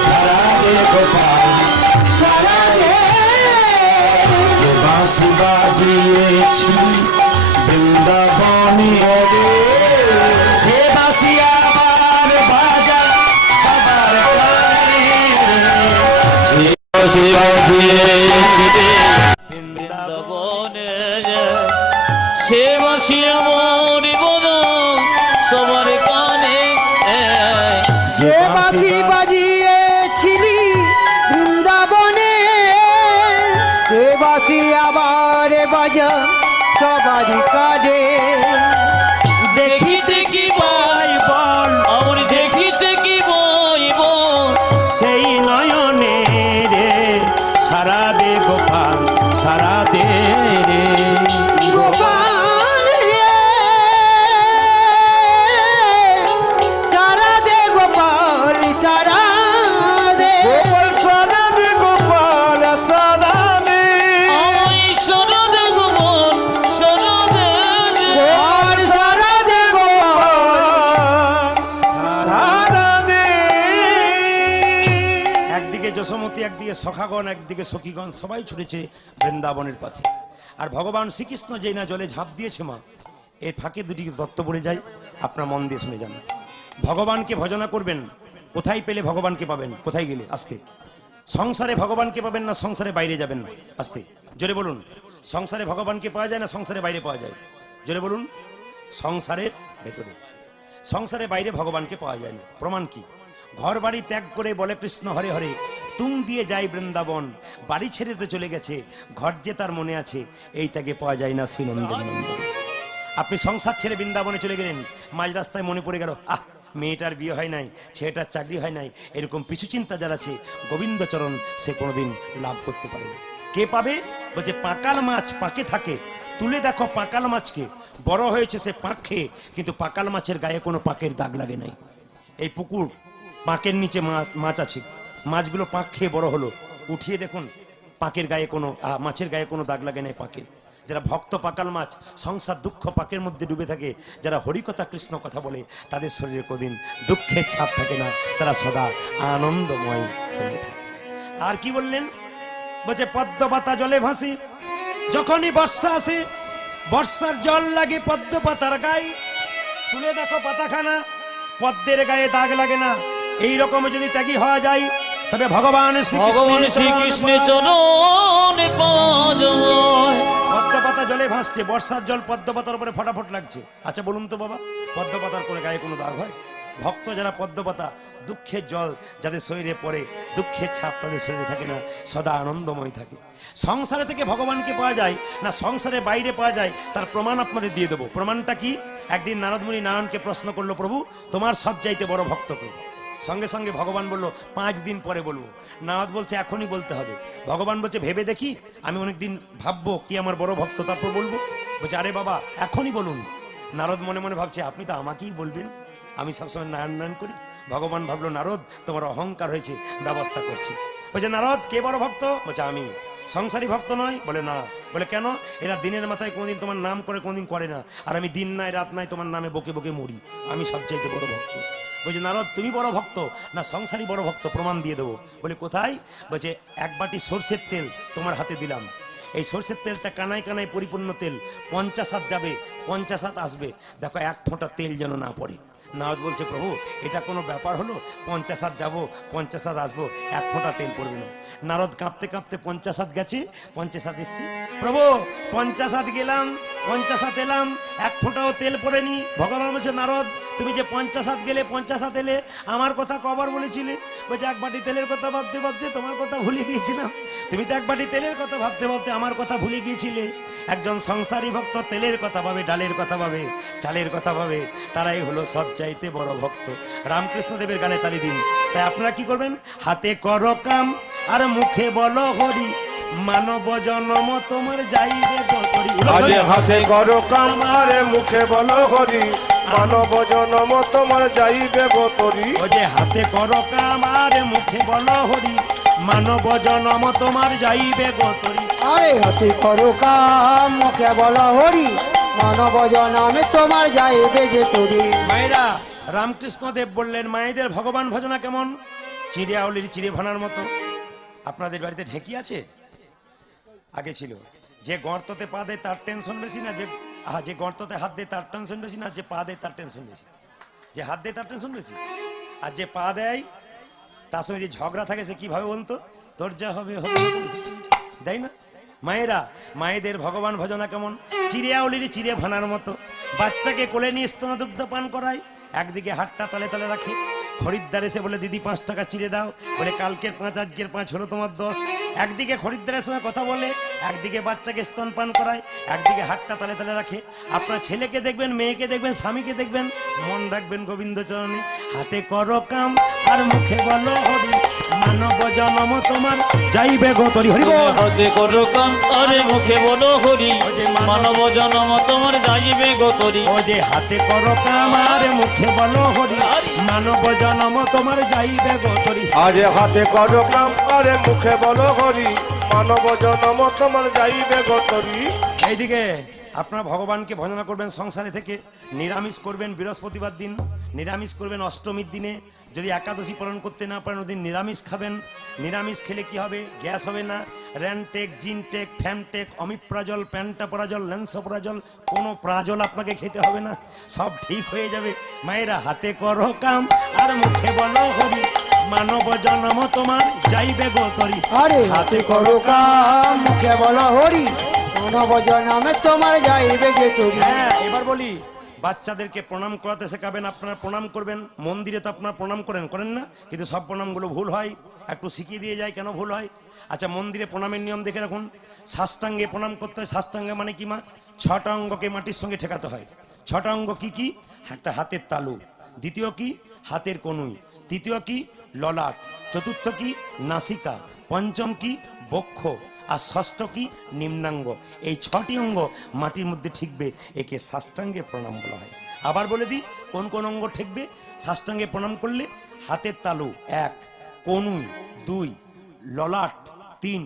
সারা দে গোপাল, সারা দে। যে বাঁশি বাজিয়েছি বৃন্দাবনে রে, সে বাঁশি আবার বাজা সবার প্রাণে রে, যে বাঁশি বাজিয়েছি বৃন্দাবনে সে বাঁশি আমার বদন সবার কানে, যে বাঁশি বাজিয়েছিলি বৃন্দাবনে, সে বাঁশি আবার বাজা সবারই কাজে। দেখিতে কি বই বল, আমার দেখিতে কি বই বল, সেই নয়নে রে, সারা দে গোপাল, সারা দে রে, গোপাল রে সারা দে গোপাল, সারা দে সারা দে গোপাল, সারা দে আমায় সরদে গোপন সরদে গোপাল, সারা দে গোপাল, সারা দে। একদিকে যশোমতি, একদিকে সখাগণ, একদিকে সখীগণ, সবাই ছুটেছে বৃন্দাবনের পথে। আর ভগবান শ্রীকৃষ্ণ যেই না জলে ঝাঁপ দিয়েছে মা, এর ফাঁকে দুটি দত্ত পড়ে যায়, আপনার মন দিয়ে শুনে যান। ভগবানকে ভজনা করবেন, কোথায় পেলে ভগবানকে পাবেন? কোথায় গেলে? আসতে। সংসারে ভগবানকে পাবেন না সংসারে বাইরে যাবেন? আসতে, জোরে বলুন। সংসারে ভগবানকে পাওয়া যায় না সংসারে বাইরে পাওয়া যায়? জোরে বলুন। সংসারের ভেতরে, সংসারে বাইরে ভগবানকে পাওয়া যায় না। প্রমাণ কি? ঘর বাড়ি ত্যাগ করে বলে কৃষ্ণ হরে হরে, তুম দিয়ে যাই বৃন্দাবন, বাড়ি ছেড়ে তো চলে গেছে, ঘর যে তার মনে আছে, এই ত্যাগে পাওয়া যায় না শ্রীনন্দন নন্দন। আপনি সংসার ছেড়ে বৃন্দাবনে চলে গেলেন, মাঝ রাস্তায় মনে পড়ে গেল, আহ মেয়েটার বিয়ে হয় নাই, ছেলেটার চাকরি হয় নাই, এরকম পিছু চিন্তা যার আছে, গোবিন্দচরণ সে কোনোদিন লাভ করতে পারে না। কে পাবে? বলছে পাকাল মাছ পাকে থাকে, তুলে দেখো পাকাল মাছকে, বড় হয়েছে সে পাক খেয়ে, কিন্তু পাকাল মাছের গায়ে কোনো পাকের দাগ লাগে নাই। এই পুকুর পাকের নিচে মাছ আছে, মাছগুলো পাক খেয়ে বড় হলো, উঠিয়ে দেখুন পাকের গায়ে কোনো মাছের গায়ে কোনো দাগ লাগে নাই পাকের। যারা ভক্ত পাকাল মাছ, সংসার দুঃখ পাকের মধ্যে ডুবে থাকে, যারা হরিকথা কৃষ্ণ কথা বলে, তাদের শরীরে কোনদিন দুঃখের ছাপ থাকে না, তারা সদা আনন্দময় হয়ে থাকে। আর কি বললেন? বলছে পদ্ম পাতা জলে ভাসি, যখনই বর্ষা আসে, বর্ষার জল লাগে পদ্ম পাতার গায়ে, তুলে দেখো পাতাখানা, পদ্মের গায়ে দাগ লাগে না। এই রকম যদি ত্যাগী হওয়া যায়, তবে ভগবান ভগবান শ্রীকৃষ্ণের চরণে পাওয়া যায়। পদ্ম পাতা জলে ভাসছে, বর্ষার জল পদ্ম পাতার উপরে ফটাফট লাগছে। আচ্ছা বলুন তো বাবা, পদ্ম পাতার করে গায়ে কোনো দাগ হয়? ভক্ত যারা পদ্ম পাতা, দুঃখের জল যাদের শরীরে পড়ে, দুঃখের ছাপ তাদের শরীরে থাকে না, সদা আনন্দময় থাকে। সংসারে থেকে ভগবানকে পাওয়া যায় না সংসারে বাইরে পাওয়া যায়, তার প্রমাণ আপনাদের দিয়ে দেবো। প্রমাণটা কি? একদিন নারদমুনি নারায়ণকে প্রশ্ন করলো, প্রভু তোমার সবচাইতে বড় ভক্তকে? সঙ্গে সঙ্গে ভগবান বলল 5 দিন পরে বলবো। নারদ বলছে এখনই বলতে হবে। ভগবান বলছে ভেবে দেখি, আমি অনেকদিন ভাববো কি আমার বড় ভক্ত, তারপর বলবো। বলছে আরে বাবা এখনই বলুন। নারদ মনে মনে ভাবছে আপনি তো আমাকেই বলবেন, আমি সবসময় নারায়ণ নারায়ণ করি। ভগবান ভাবলো নারদ তোমার অহংকার হয়েছে, ব্যবস্থা করছি। বলছে নারদ কে বড় ভক্ত? বলছে আমি। সংসারী ভক্ত নয়? বলে না। বলে কেন? এরা দিনের মাথায় কোনোদিন তোমার নাম করে কোনোদিন করে না, আর আমি দিন নাই রাত নাই তোমার নামে বকে বকে মরি, আমি সবচাইতে বড় ভক্ত। বলছে নারদ তুমি বড় ভক্ত না সংসারী বড় ভক্ত? প্রমাণ দিয়ে দেবো। বলে কোথায়? বলছে 1 বাটি সর্ষের তেল তোমার হাতে দিলাম, এই সর্ষের তেলটা কানায় কানায় পরিপূর্ণ তেল, 50 হাত যাবে 50 হাত আসবে, দেখো 1 ফোঁটা তেল যেন না পড়ে। নারদ বলছে প্রভু এটা কোনো ব্যাপার হলো? 50 হাত যাবো 50 হাত আসবো, 1 ফোঁটা তেল পড়বে না। নারদ কাঁপতে কাঁপতে 50 হাত গেছে, 50 হাত এসছি। প্রভু 50 হাত গেলাম, 50 হাত এলাম, 1 ফোঁটাও তেল পড়েনি। ভগবান বলছে নারদ তুমি যে 50 হাত গেলে 50 হাত এলে, আমার কথা কবার বলেছিলে? বলছে 1 বাটি তেলের কথা ভাবতে ভাবতে তোমার কথা ভুলে গিয়েছিলাম। তুমি তো 1 বাটি তেলের কথা ভাবতে ভাবতে আমার কথা ভুলে গিয়েছিলে। একজন সংসারী ভক্ত তেলের কথা ভাবে, ডালের কথা ভাবে, চালের কথা ভাবে, তারাই হলো সবচাইতে বড় ভক্ত। রামকৃষ্ণ দেবের গানে তালি দিন। তাই আপনারা কি করবেন? হাতে করো কাম আর মুখে বলো হরি, মানব জনম তোমার যাইবে গতরি। আজে হাতে করো কাম আরে মুখে বলো হরি, মানব জনম তোমার যাইবে গতরি। ও যে হাতে করো কাম আর মুখে বলো হরি, মানব জনম তোমার যাইবে গতরি। আরে হাতে করো কাম মুখে বলো হরি, মানব জনমে তোমার যাইবে যে তোরে। মায়েরা রামকৃষ্ণ দেব বললেন মায়েদের ভগবান ভজনা কেমন? চিড়ে আউলির চিড়ে ভানার মতো। আপনাদের বাড়িতে ঢেঁকি আছে? আগে ছিল। যে গর্ততে পা দেয় তার টেনশন বেশি না, যে গর্ততে হাত দেয় তার টেনশন বেশি না, যে পা দেয় তার টেনশন বেশি? যে হাত দেয় তার টেনশন বেশি। আর যে পা দেয় তার সঙ্গে যে ঝগড়া থাকে সে কিভাবে বলতো? তোর যা হবে হবে, তাই না? মায়েরা মায়েদের ভগবান ভজনা কেমন? চিড়ে আউলির চিড়ে ভানার মতো। বাচ্চাকে কোলে নিয়ে স্তনদুগ্ধ পান করায়, একদিকে হাতটা তালে তালে রাখে। খরিদ্দার এসে বলে দিদি 5 টাকা চিড়ে দাও, বলে কালকের 5 আজকের 5 হলো তোমার 10। একদিকে খরিদ্দারের সঙ্গে কথা বলে, একদিকে বাচ্চাকে স্তন পান করায়, একদিকে হাতটা তালে তালে রাখে। আপনার ছেলেকে দেখবেন, মেয়েকে দেখবেন, স্বামীকে দেখবেন, মন রাখবেন গোবিন্দ চরণে। হাতে করো কাম আর মুখে বলো হরি, মানব জনম তোমার যাইবে গতরি। হরি বল। হাতে করো কাম আরে মুখে বলো হরি, মানব জনম তোমার যাইবে গতরি। ও যে হাতে করো কাম আর মুখে বলো হরি, মানব জনম তোমার যাইবে গতরি। আজে হাতে করো কাম আরে মুখে বলো হরি, মানব জনম তোমার যাইবে গতরি। এইদিকে আপনারা ভগবানকে ভজনা করবেন সংসারে থেকে। নিরামিষ করবেন বৃহস্পতিবার দিন, নিরামিষ করবেন অষ্টমীর দিনে। যদি একাদশী পালন করতে না পারেন ওদিন নিরামিষ খাবেন। নিরামিষ খেলে কি হবে? গ্যাস হবে না। র্যানটেক, জিনটেক, ফ্যামটেক, অমিপ্রাজল, প্যান্টাপরাজল, ল্যান্সোপ্রাজল, কোনো প্রাজল আপনাকে খেতে হবে না, সব ঠিক হয়ে যাবে। মায়েরা হাতে করো কাম আর মুখে বলো হরি, মানব জন্ম তোমার যাইবে গতরি। আরে হাতে করো কাম মুখে বলো হরি, মানব জনমে তোমার যাইবে যে তোরে। হ্যাঁ এবার বলি, বাচ্চাদেরকে প্রণাম করাতে শেখাবেন। আপনারা প্রণাম করবেন। মন্দিরে তো আপনারা প্রণাম করেন না? কিন্তু সব প্রণামগুলো ভুল হয়, একটু শিখিয়ে দিয়ে যায় কেন ভুল হয়। আচ্ছা মন্দিরে প্রণামের নিয়ম দেখে রাখুন। সাষ্টাঙ্গে প্রণাম করতে হয়। সাষ্টাঙ্গে মানে কি মা? 6টা অঙ্গকে মাটির সঙ্গে ঠেকাতে হয়। 6টা অঙ্গ কি কি? একটা হাতের তালু, দ্বিতীয় কি হাতের কনুই, তৃতীয় কি ললাট, চতুর্থ কি নাসিকা, পঞ্চম কি বক্ষ, আর ষষ্ঠ কি নিম্নাঙ্গ। এই 6টি অঙ্গ মাটির মধ্যে ঠিকবে, একে সাষ্টাঙ্গে প্রণাম বলা হয়। আবার বলে দিই কোন কোন অঙ্গ ঠিকবে। সাষ্টাঙ্গে প্রণাম করলে হাতের তালু 1, কনুই 2, ললাট 3,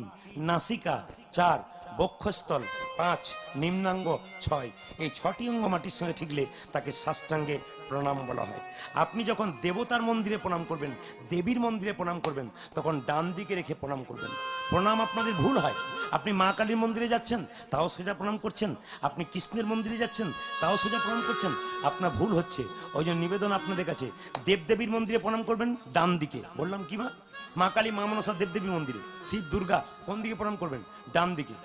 নাসিকা 4, বক্ষস্থল 5, নিম্নাঙ্গ 6। এই 6টি অঙ্গ মাটির সঙ্গে ঠিকলে তাকে সাষ্টাঙ্গে প্রণাম বলা হয়। আপনি যখন দেবতার মন্দিরে প্রণাম করবেন, দেবীর মন্দিরে প্রণাম করবেন, তখন ডান দিকে রেখে প্রণাম করবেন। প্রণাম আপনাদের ভুল হয়। আপনি মা কালীর মন্দিরে যাচ্ছেন তাও সোজা প্রণাম করছেন, আপনি কৃষ্ণের মন্দিরে যাচ্ছেন তাও সোজা প্রণাম করছেন, আপনার ভুল হচ্ছে। ওই জন্য নিবেদন আপনাদের কাছে, দেবদেবীর মন্দিরে প্রণাম করবেন ডান দিকে। বললাম কি মা? মা কালী, মা মনসা, দেবদেবী মন্দিরে, শিব দুর্গা কোন দিকে প্রণাম করবেন? ডান দিকে।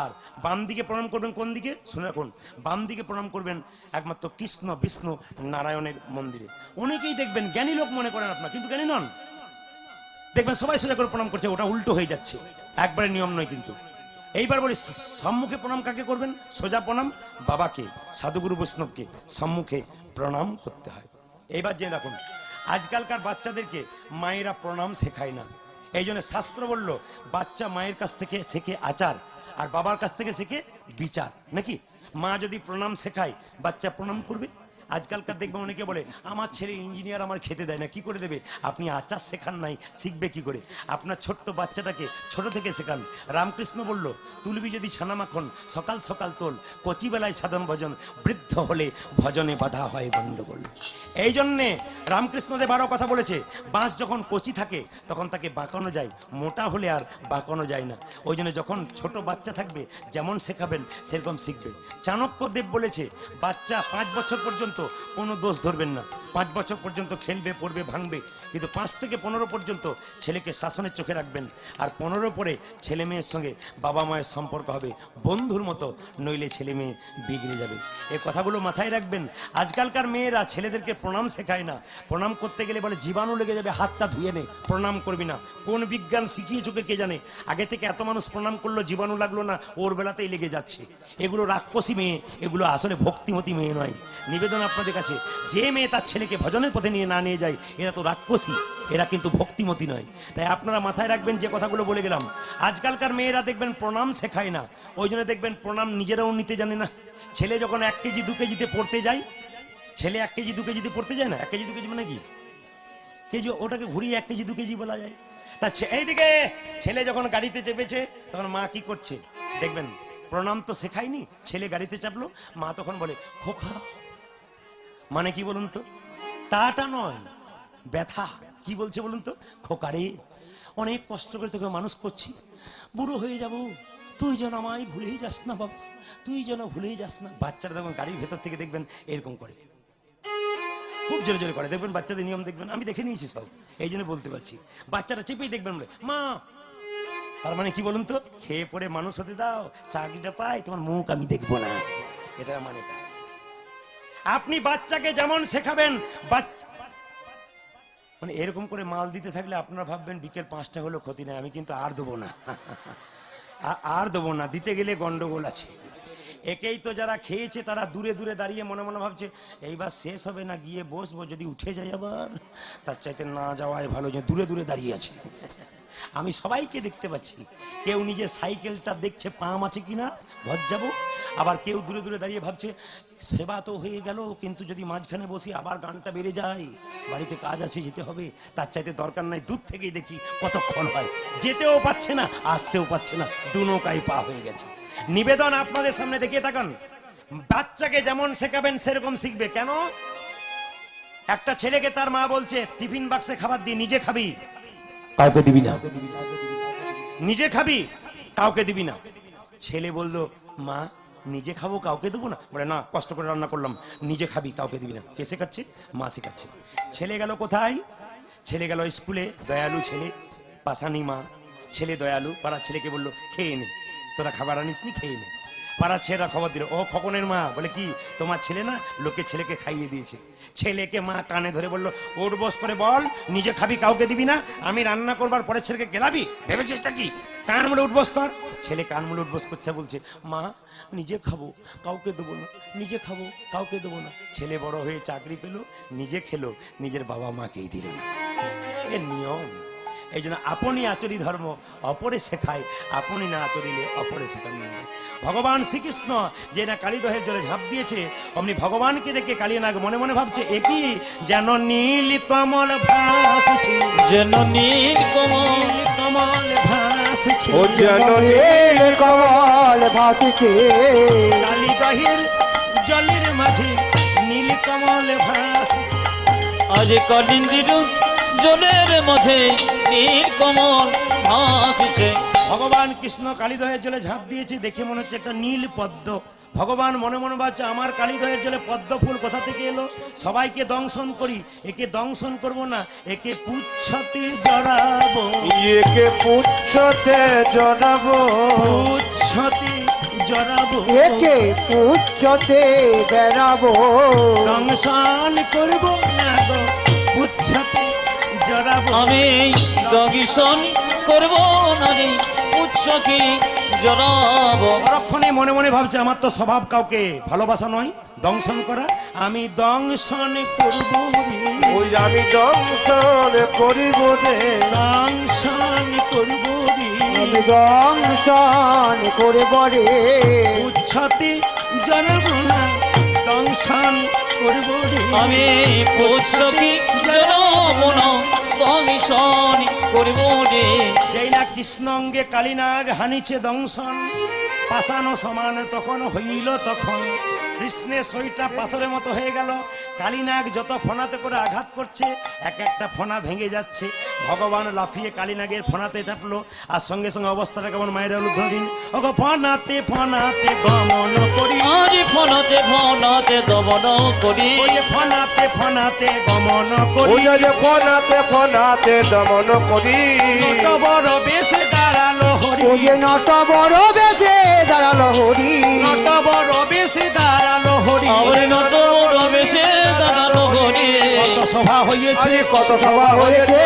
আর বাম দিকে প্রণাম করবেন কোন দিকে শুনে রাখুন, বাম দিকে প্রণাম করবেন একমাত্র কৃষ্ণ বিষ্ণু নারায়ণের মন্দিরে। অনেকেই দেখবেন জ্ঞানী লোক মনে করেন আপনার, কিন্তু জ্ঞানী নন। দেখবেন সবাই সোজা করে প্রণাম করছে, ওটা উল্টো হয়ে যাচ্ছে, একবারে নিয়ম নয়। কিন্তু এইবার বলি, সম্মুখে প্রণাম কাকে করবেন? সোজা প্রণাম বাবাকে, সাধুগুরু বৈষ্ণবকে সম্মুখে প্রণাম করতে হয়। এইবার জেনে রাখুন, আজকালকার বাচ্চাদেরকে মায়েরা প্রণাম শেখায় না। এই জন্য শাস্ত্র বলল, বাচ্চা মায়ের কাছ থেকে শেখে আচার, আর বাবার কাছ থেকে শেখে বিচার, নাকি? মা যদি প্রণাম শেখায়, বাচ্চা প্রণাম করবে। আজকালকার দেখবেন অনেকে বলে, আমার ছেলে ইঞ্জিনিয়ার, আমার খেতে দেয় না। কি করে দেবে? আপনি আচার শেখান নাই, শিখবে কি করে? আপনার ছোট্ট বাচ্চাটাকে ছোট থেকে শেখান। রামকৃষ্ণ বলল, তুলবি যদি ছানা মাখন, সকাল সকাল তোল, কচি বেলায় সাধন ভজন, বৃদ্ধ হলে ভজনে বাধা হয় গন্ডগোল। এই জন্যে রামকৃষ্ণদেব আরও কথা বলেছে, বাঁশ যখন কচি থাকে তখন তাকে বাঁকানো যায়, মোটা হলে আর বাঁকানো যায় না। ওই জন্য যখন ছোট বাচ্চা থাকবে, যেমন শেখাবেন সেরকম শিখবে। চাণক্যদেব বলেছে, বাচ্চা 5 বছর পর্যন্ত কোনো দোষ ধরবেন না। 5 বছর পর্যন্ত খেলবে, পড়বে, ভাঙবে, কিন্তু 5 থেকে 15 পর্যন্ত ছেলেকে শাসনের চোখে রাখবেন। আর 15 পরে ছেলে মেয়ের সঙ্গে বাবা মায়ের সম্পর্ক হবে বন্ধুর মতো, নইলে ছেলে মেয়ে বিগড়ে যাবে। এই কথাগুলো মাথায় রাখবেন। আজকালকার মেয়েরা ছেলেদেরকে প্রণাম শেখায় না। প্রণাম করতে গেলে বলে জীবাণু লেগে যাবে, হাতটা ধুয়ে নে, প্রণাম করবি না। কোন বিজ্ঞান শিখিয়ে চোখে কে জানে? আগে থেকে এত মানুষ প্রণাম করলো, জীবাণু লাগলো না, ওর বেলাতেই লেগে যাচ্ছে। এগুলো রাক্ষসী মেয়ে, এগুলো আসলে ভক্তিমতী মেয়ে নয়। নিবেদন আপনাদের কাছে, যে মেয়ে তার ছেলেকে ভজনের পথে নিয়ে না নিয়ে যায়, এরা তো রাক্ষসী, এরা কিন্তু ভক্তিমতী নয়। তাই আপনারা মাথায় রাখবেন যে কথাগুলো বলে গেলাম। আজকালকার মেয়েরা দেখবেন প্রণাম শেখায় না, ওই জন্য দেখবেন প্রণাম নিজেরাও নিতে জানে না। ছেলে যখন 1 কেজি 2 কেজিতে পড়তে যায়, ছেলে 1 কেজি 2 কেজিতে পড়তে যায় না। 1 কেজি 2 কেজি মানে কি? কেজি, ওটাকে ঘুরিয়ে 1 কেজি 2 কেজি বলা যায়। তা এইদিকে ছেলে যখন গাড়িতে চেপেছে, তখন মা কি করছে দেখবেন, প্রণাম তো শেখায়নি। ছেলে গাড়িতে চাপলো, মা তখন বলে খোকা। মানে কি বলুন তো? টাটা নয়, ব্যথা। কি বলছে বলুন তো? খোকারে, অনেক কষ্ট করে তোকে মানুষ করছি, বুড়ো হয়ে যাব, তুই যেন আমায় ভুলেই যাস না বাবা, তুই যেন ভুলেই যাস না। বাচ্চারা যখন গাড়ির ভেতর থেকে দেখবেন এরকম করে, খুব জোরে জোরে করে। দেখবেন বাচ্চাদের নিয়ম দেখবেন, আমি দেখে নিয়েছি সব, এই জন্য বলতে পারছি। বাচ্চারা চেপেই দেখবেন বলে মা। তার মানে কি বলুন তো? খেয়ে পড়ে মানুষ হতে দাও, চাকরিটা পাই, তোমার মুখ আমি দেখবো না, এটা মানে তাই। আপনি বাচ্চাকে যেমন শেখাবেন, মানে এরকম করে মাল দিতে থাকলে আপনারা ভাববেন বিকেল 5টা হলো ক্ষতি নেই, আমি কিন্তু আর দেবো না, আর দেবো না, দিতে গেলে গন্ডগোল আছে। একেই তো যারা খেয়েছে তারা দূরে দূরে দাঁড়িয়ে মনে মনে ভাবছে, এইবার শেষ হবে না, গিয়ে বসবো, যদি উঠে যায় আবার, তার চাইতে না যাওয়াই ভালো। যে দূরে দূরে দাঁড়িয়ে আছে, আমি সবাইকে দেখতে পাচ্ছি। কেউ নিজের সাইকেলটা দেখছে পাম আছে কিনা, ঘর যাবো। আবার কেউ দূরে দূরে দাঁড়িয়ে ভাবছে, সেবা তো হয়ে গেল, কিন্তু যদি মাঝখানে বসি আবার গানটা বেড়ে যায়, বাড়িতে কাজ আছে, যেতে হবে, তার চাইতে দরকার নাই, দূর থেকেই দেখি কতক্ষণ হয়। যেতেও পাচ্ছে না, আসতেও পাচ্ছে না, দু নৌকায় পা হয়ে গেছে। নিবেদন আপনাদের সামনে দেখিয়ে থাকুন, বাচ্চাকে যেমন শেখাবেন সেরকম শিখবে। কেন? একটা ছেলেকে তার মা বলছে, টিফিন বাক্সে খাবার দিয়ে নিজে খাবি, কাউকে দিবি না, নিজে খাবি, কাউকে দিবি না। ছেলে বলল, মা নিজে খাবো, কাউকে দেবো না? বলে না, কষ্ট করে রান্না করলাম, নিজে খাবি, কাউকে দিবি না। কে শেখাচ্ছে? মা শেখাচ্ছে। ছেলে গেল কোথায়? ছেলে গেল স্কুলে। দয়ালু ছেলে, পাশানি মা, ছেলে দয়ালু। পাড়ার ছেলেকে বললো, খেয়ে নে, তোরা খাবার আনিস নি, খেয়ে নে। পাড়ার ছেলেরা খবর দিল, ও খোকনের মা। বলে কি, তোমার ছেলে না, লোকে ছেলেকে খাইয়ে দিয়েছে। ছেলেকে মা কানে ধরে বললো, ওর বস করে বল, নিজে খাবি, কাউকে দিবি না। আমি রান্না করবার পরে ছেলেকে গেলাবি, ভেবেছিসটা কি? কান মুলে উঠবস কর। ছেলে কান মুলে উঠবস করছে, বলছে মা নিজে খাবো, কাউকে দেবো না, নিজে খাবো, কাউকে দেবো না। ছেলে বড় হয়ে চাকরি পেলো, নিজে খেলো, নিজের বাবা মাকেই দিল না। এ নিয়ম। এই জন্য আপনি আচরি ধর্ম, অপরে শেখায়, আপনি না আচরিলে অপরে শেখান না। ভগবান শ্রীকৃষ্ণ যে না কালীদহের জলে ঝাঁপ দিয়েছে, অমনি ভগবানকে দেখে কালীনাগ মনে মনে ভাবছে, একই যেন নীল কমল ভাসছে, যেন নীল কমল কমল ভাসছে, ও যেন নীল কমল ভাসছে, কালীদহের জলের মাঝে নীল কমল ভাসছে। আজ কালিন্দির জলের মাঝে নীল কমল ভাসছে। ভগবান কৃষ্ণ কালীদহের জলে ঝাঁপ দিয়েছে, দেখে মনে হচ্ছে একটা নীল পদ্ম ভগবান মনে মনে ভাবছে আমার কালীদয়ের জলে পদ্ম ফুল কোথা থেকে এলো, সবাইকে দংশন করি, একে দংশন করব না, একে পুচ্ছতে জড়াবো, একে পুচ্ছতে জড়াবো, পুচ্ছতে জড়াবো, একে পুচ্ছতে বেড়াবো, দংশন করব না গো, পুচ্ছতে জড়াবো। আমি দংশন করব না রে উৎসকে জড়াবো। পরক্ষণে মনে মনে ভাবছে আমার তো স্বভাব কাউকে ভালোবাসা নয়, দংশন করা, আমি দংশন করব রে, ওই আমি দংশন করিব রে, দংশন করব রে, আমি দংশন করে বরে, উচ্ছতে জড়াবো না, দংশন করব রে। আমি উৎসকে জড়াবো না, দংশন করব রে। যেই না কৃষ্ণ অঙ্গে কালীনাগ হানিছে দংশন, পাশানো সমান তখন হইল, তখন কৃষ্ণের শরীরটা পাথরের মতো হয়ে গেল। কালীনাগ যত ফোনাতে করে আঘাত করছে, এক একটা ফোনা ভেঙে যাচ্ছে। ভগবান লাফিয়ে কালীনাগের ফোনাতে চাপলো, আর সঙ্গে সঙ্গে অবস্থাটা কেমন মায়ের উদ্ধার দিন, ওগো ফোনাতে ফোনাতে গমন করি, আজ ফোনাতে ফোনাতে দমন করি, ওই যে ফোনাতে ফোনাতে গমন করি, ওই যে ফোনাতে ফোনাতে দমন করি, কত বড় বেশে দাঁড়ালো হরি, ওই যে নত বড় বেশে দাঁড়ালো হরি, কত বড় বেশে দাঁড়ালো হরি, আমার নত বড় বেশে দাঁড়ালো হরি। কত সভা হইয়েছে, আরে কত সভা হয়েছে,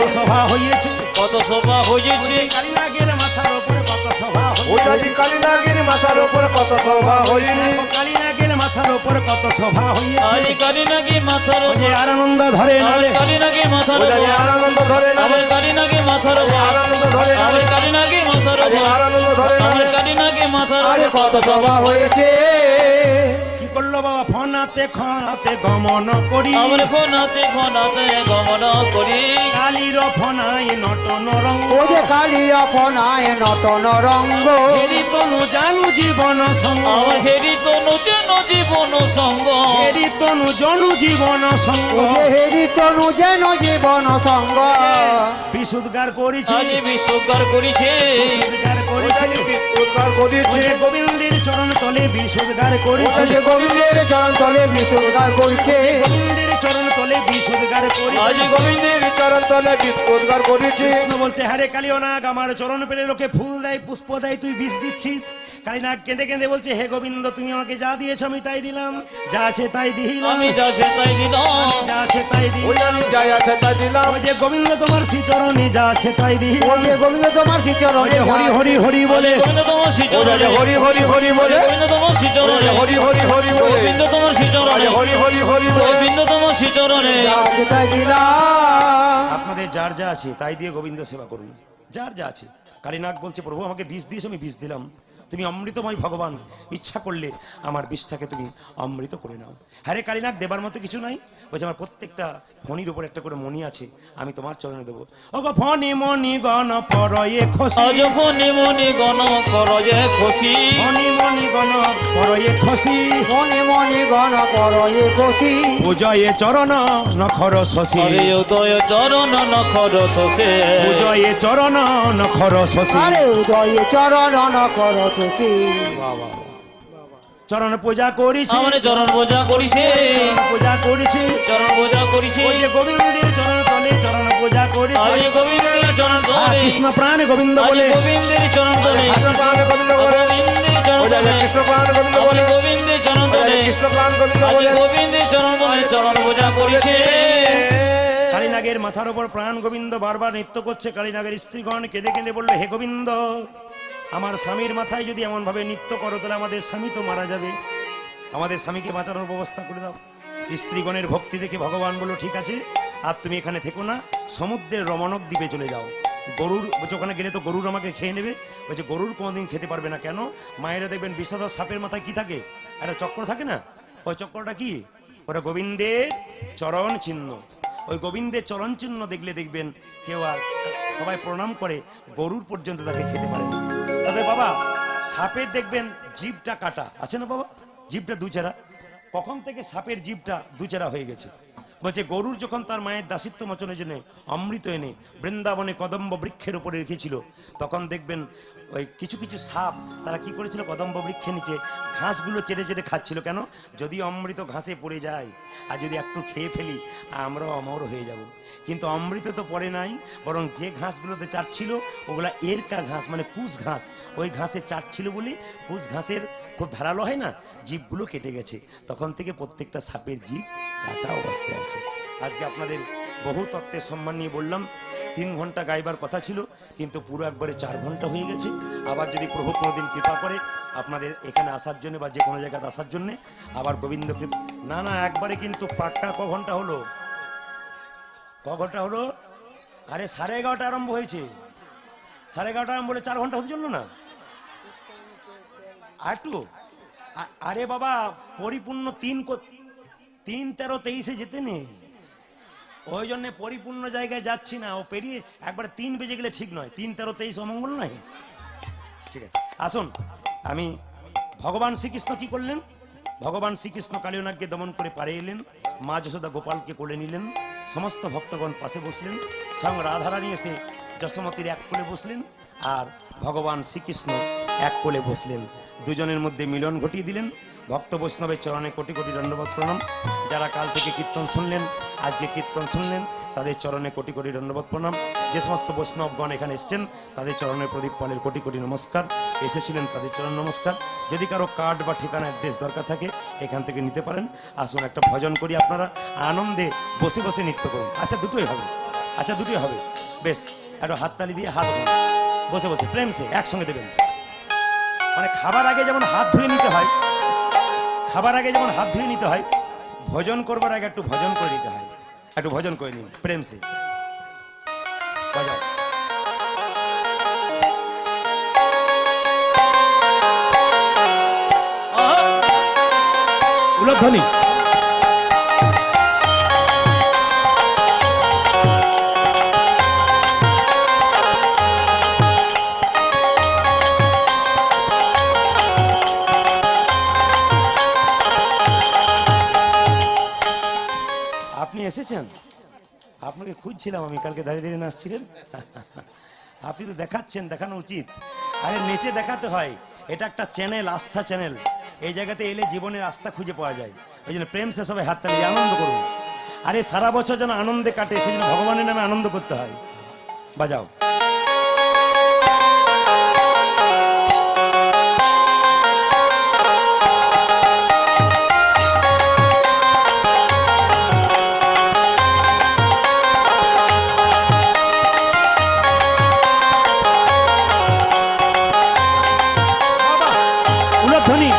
কত সভা হইয়েছে, কত সভা হয়েছে, কালীনাগের মাথার উপরে কত সভা ওই হইয়েছে, যে কালীনাগের মাথার উপর কত সভা হয়েছে, কালীনাগের মাথার উপরে কত সভা হইয়েছে, আজ কালীনাগি মাথার ওই যে উপর, আনন্দ ধরে আমার নালে, কালীনাগি মাথার ওই যে উপর, আনন্দ ধরে না, আমার কালীনাগি মাথার উপর, আনন্দ ধরে না, আমার কালীনাগি মাথার উপর, আনন্দ ধরে না, আমার কালীনাগি মাথার আরে উপর। কত সভা হয়েছে, কি করলো বাবা, ফনাতে খনাতে গমন করি, আমার ফোনাতে ফোনাতে গমন করি, কালীর ফনায় নটন রঙ্গ, ও যে কালিয়া ফনায় নটন রঙ্গ, হেরি তনু জানু জীবন সঙ্গ, আমার হেরি তনু যেন জীবন সঙ্গ, হেরি তনু জনু জীবন সঙ্গ, ও যে হেরি তনু যেন জীবন সঙ্গ, বিশুদ্ধার করেছি, আজ বিশ্বকার করিছে, বিশুদ্ধার ওই করেছি, যে উদ্ধার করেছে, গোবিন্দের চরণ তলে বিশুদ্ধার করেছি, ওই যে গোবিন্দের চরণ তলে বিশুদ্ধার করছে, গোবিন্দের চরণ তলে বিশুদ্ধার আজ করেছি। গোবিন্দের চরণ তলে উদ্ধার করেছে, কৃষ্ণ বলছে, হ্যারে কালিয়নাগ, আমার চরণ পেলে লোকে ফুল দেয়, পুষ্প দেয়, তুই বিষ দিচ্ছিস। কালীনাগ কেঁদে কেঁদে বলছে, হে গোবিন্দ, তুমি আমাকে যা দিয়েছো আমি তাই দিলাম, যা আছে তাই দিলাম, আমি যা সে তাই দিলাম, যা আছে তাই ওই দিলাম। আমি যাই আছে তাই দিলাম, ওই যে গোবিন্দ তোমার শ্রীচরণে যা আছে তাই ও দিলাম, যে গোবিন্দ তোমার ওই শ্রীচরণে যে হরি হরি হরি বলে, গোবিন্দ তোমার ওই শ্রীচরণে, যে হরি হরি হরি বলে, গোবিন্দ তোমার শ্রীচরণে, হরি হরি হরি বলে, গোবিন্দ তোমার শ্রীচরণে, হরি হরি হরি বলে, গোবিন্দ তোমার শ্রীচরণে। যা আছে তাই দিলাম, আপনাদের যার যা আছে তাই দিয়ে গোবিন্দ সেবা করুন, যার যা আছে। কালীনাগ বলছে, প্রভু আমাকে বিষ দিয়েছো, আমি বিষ দিলাম, তুমি অমৃতময় ভগবান, ইচ্ছা করলে আমার বিষটাকে তুমি অমৃত করে নাও। হ্যাঁ রে কালীনাগ, দেবার মতো কিছু নাই, বলছে আমার প্রত্যেকটা ফণির উপর একটা করে মণি আছে, আমি তোমার চরণে দেবো। ওগো ফণি মণি গণ পরয়ে খসি, আজ ফণি মণি গণ করয়ে খুশি, ফণি মণি গণ পরয়ে খসি, মনে মনে গণ করয়ে খুশি, পূজয়ে চরণ নখর শশী, হরে উদয় চরণ নখর শোষে, পূজয়ে চরণ নখর শশী, আরে উদয়ে চরণ নকর খুশি, চরণ পূজা করেছি, আমার চরণ পূজা করিছে, পূজা করেছি, চরণ পূজা করিছে, ওই যে গোবিন্দের চরণ তলে চরণ পূজা আজ করেছি। গোবিন্দের চরণ তলে, কৃষ্ণ প্রাণ গোবিন্দ আজ বলে, গোবিন্দের চরণ তলে, কৃষ্ণ প্রাণ গোবিন্দ বলে, গোবিন্দের চরণ ওই যে তলে, কৃষ্ণ প্রাণ গোবিন্দ আমি বলে, গোবিন্দের চরণ ওই যে তলে, কৃষ্ণ প্রাণ গোবিন্দ আজ বলে, গোবিন্দের চরণ তলে চরণ পূজা করিছে। কালীনাগের মাথার উপর প্রাণ গোবিন্দ বারবার নৃত্য করছে। কালীনাগের স্ত্রীগণ কেঁদে কেঁদে বললো, হে গোবিন্দ, আমার স্বামীর মাথায় যদি এমন ভাবে নৃত্য করো তাহলে আমাদের স্বামী তো মারা যাবে, আমাদের স্বামীকে বাঁচানোর ব্যবস্থা করে দাও। স্ত্রীগণের ভক্তি দেখে ভগবান বলল, ঠিক আছে, আর তুমি এখানে থেকো না, সমুদ্রের রমণক দ্বীপে চলে যাও। গরুর বলছে, ওখানে গেলে তো গরুর আমাকে খেয়ে নেবে। বলছে, গরুর কোনোদিন খেতে পারবে না। কেন? মায়েরা দেখবেন বিষধর সাপের মাথায় কি থাকে, একটা চক্র থাকে না, ওই চক্রটা কি, ওটা গোবিন্দের চরণ চিহ্ন। ওই গোবিন্দের চরণ চিহ্ন দেখলে দেখবেন কেউ আর সবাই প্রণাম করে, গরুর পর্যন্ত তাকে খেতে পারে না। তবে বাবা, সাপের দেখবেন জিভটা কাটা আছে না বাবা, জিভটা দুচেরা। কখন থেকে সাপের জিভটা দুচেরা হয়ে গেছে? বলছে গরুর যখন তার মায়ের দাসিত্ব মোচনের জন্য অমৃত এনে বৃন্দাবনে কদম্ব বৃক্ষের উপরে রেখেছিল, তখন দেখবেন ওই কিছু কিছু সাপ তারা কি করেছিল, কদম্ব বৃক্ষের নিচে ঘাসগুলো চেটে চেটে খাচ্ছিল। কেন? যদি অমৃত ঘাসে পড়ে যায় আর যদি একটু খেয়ে ফেলি আমরাও অমর হয়ে যাব। কিন্তু অমৃত তো পড়ে নাই, বরং যে ঘাসগুলোতে চাটছিল ওগুলা এরকা ঘাস, মানে কুশ ঘাস। ওই ঘাসে চাটছিল বলে কুশ ঘাসের খুব ধারালো হয় না, জীবগুলো কেটে গেছে। তখন থেকে প্রত্যেকটা সাপের জীব কাটা অবস্থায় আছে। আজকে আপনাদের বহু তত্ত্বের সম্মান নিয়ে বললাম। 3 ঘন্টা গাইবার কথা ছিল, কিন্তু পুরো একবারে 4 ঘন্টা হয়ে গেছে। আবার যদি প্রভু কোনোদিন কৃপা করে আপনাদের এখানে আসার জন্য বা যে কোনো জায়গায় আসার জন্য আবার গোবিন্দকে না না একবারে কিন্তু পাক্কা ক ঘন্টা হলো, ক ঘন্টা হলো? আরে 11:30 আরম্ভ হয়েছে, 11:30 আরম্ভ হলে 4 ঘন্টা হতে চললো না আর একটু? আরে বাবা পরিপূর্ণ 3 13 23 যেতে নেই, ওই জন্য পরিপূর্ণ জায়গায় যাচ্ছি না। ও পেরিয়ে একবার 3 বেজে গেলে ঠিক নয়। 3 13 23 অমঙ্গল নয়। ঠিক আছে, আসুন। আমি ভগবান শ্রীকৃষ্ণ কি করলেন? ভগবান শ্রীকৃষ্ণ কালিয়নাগকে দমন করে পারে এলেন, মা যশোদা গোপালকে কোলে নিলেন, সমস্ত ভক্তগণ পাশে বসলেন, স্বয়ং রাধারানী এসে যশোমতির এক কোলে বসলেন, আর ভগবান শ্রীকৃষ্ণ এক কোলে বসলেন। দুজনের মধ্যে মিলন ঘটিয়ে দিলেন। ভক্ত বৈষ্ণবের চরণে কোটি কোটি দণ্ডবত প্রণাম। যারা কাল থেকে কীর্তন শুনলেন, আজকে কীর্তন শুনলেন, তাদের চরণে কোটি কোটি দণ্ডবত প্রণাম। যে সমস্ত বৈষ্ণবগণ এখানে এসছেন তাদের চরণে প্রদীপ পালের কোটি কোটি নমস্কার। এসেছিলেন তাদের চরণ নমস্কার। যদি কারো কার্ড বা ঠিকানা অ্যাড্রেস দরকার থাকে এখান থেকে নিতে পারেন। আসুন একটা ভজন করি, আপনারা আনন্দে বসে বসে নৃত্য করুন। আচ্ছা দুটোই হবে, আচ্ছা দুটোই হবে। বেশ, একটু হাততালি দিয়ে হাত বসে বসে প্রেম সে একসঙ্গে দেবেন। মানে খাবার আগে যেমন হাত ধুয়ে নিতে হয়, খাবার আগে যেমন হাত ধুয়ে নিতে হয়, ভজন করবার আগে একটু ভজন করে নিতে হয়। একটু ভজন করে নিন প্রেম সে। বাজাও। উলধ্বনি। আপনি এসেছেন? আপনাকে খুঁজছিলাম আমি, কালকে দাঁড়িয়ে দাঁড়িয়ে নাচছিলেন। আপনি তো দেখাচ্ছেন, দেখানো উচিত। আরে নেচে দেখাতে হয়, এটা একটা চ্যানেল, আস্থা চ্যানেল। এই জায়গাতে এলে জীবনের আস্থা খুঁজে পাওয়া যায়। এই জন্য প্রেম সে সবাই হাত তালি আনন্দ করুন। আরে সারা বছর যেন আনন্দে কাটে, সেই জন্য ভগবানের নামে আনন্দ করতে হয়। বাজাও। ধ্বনি।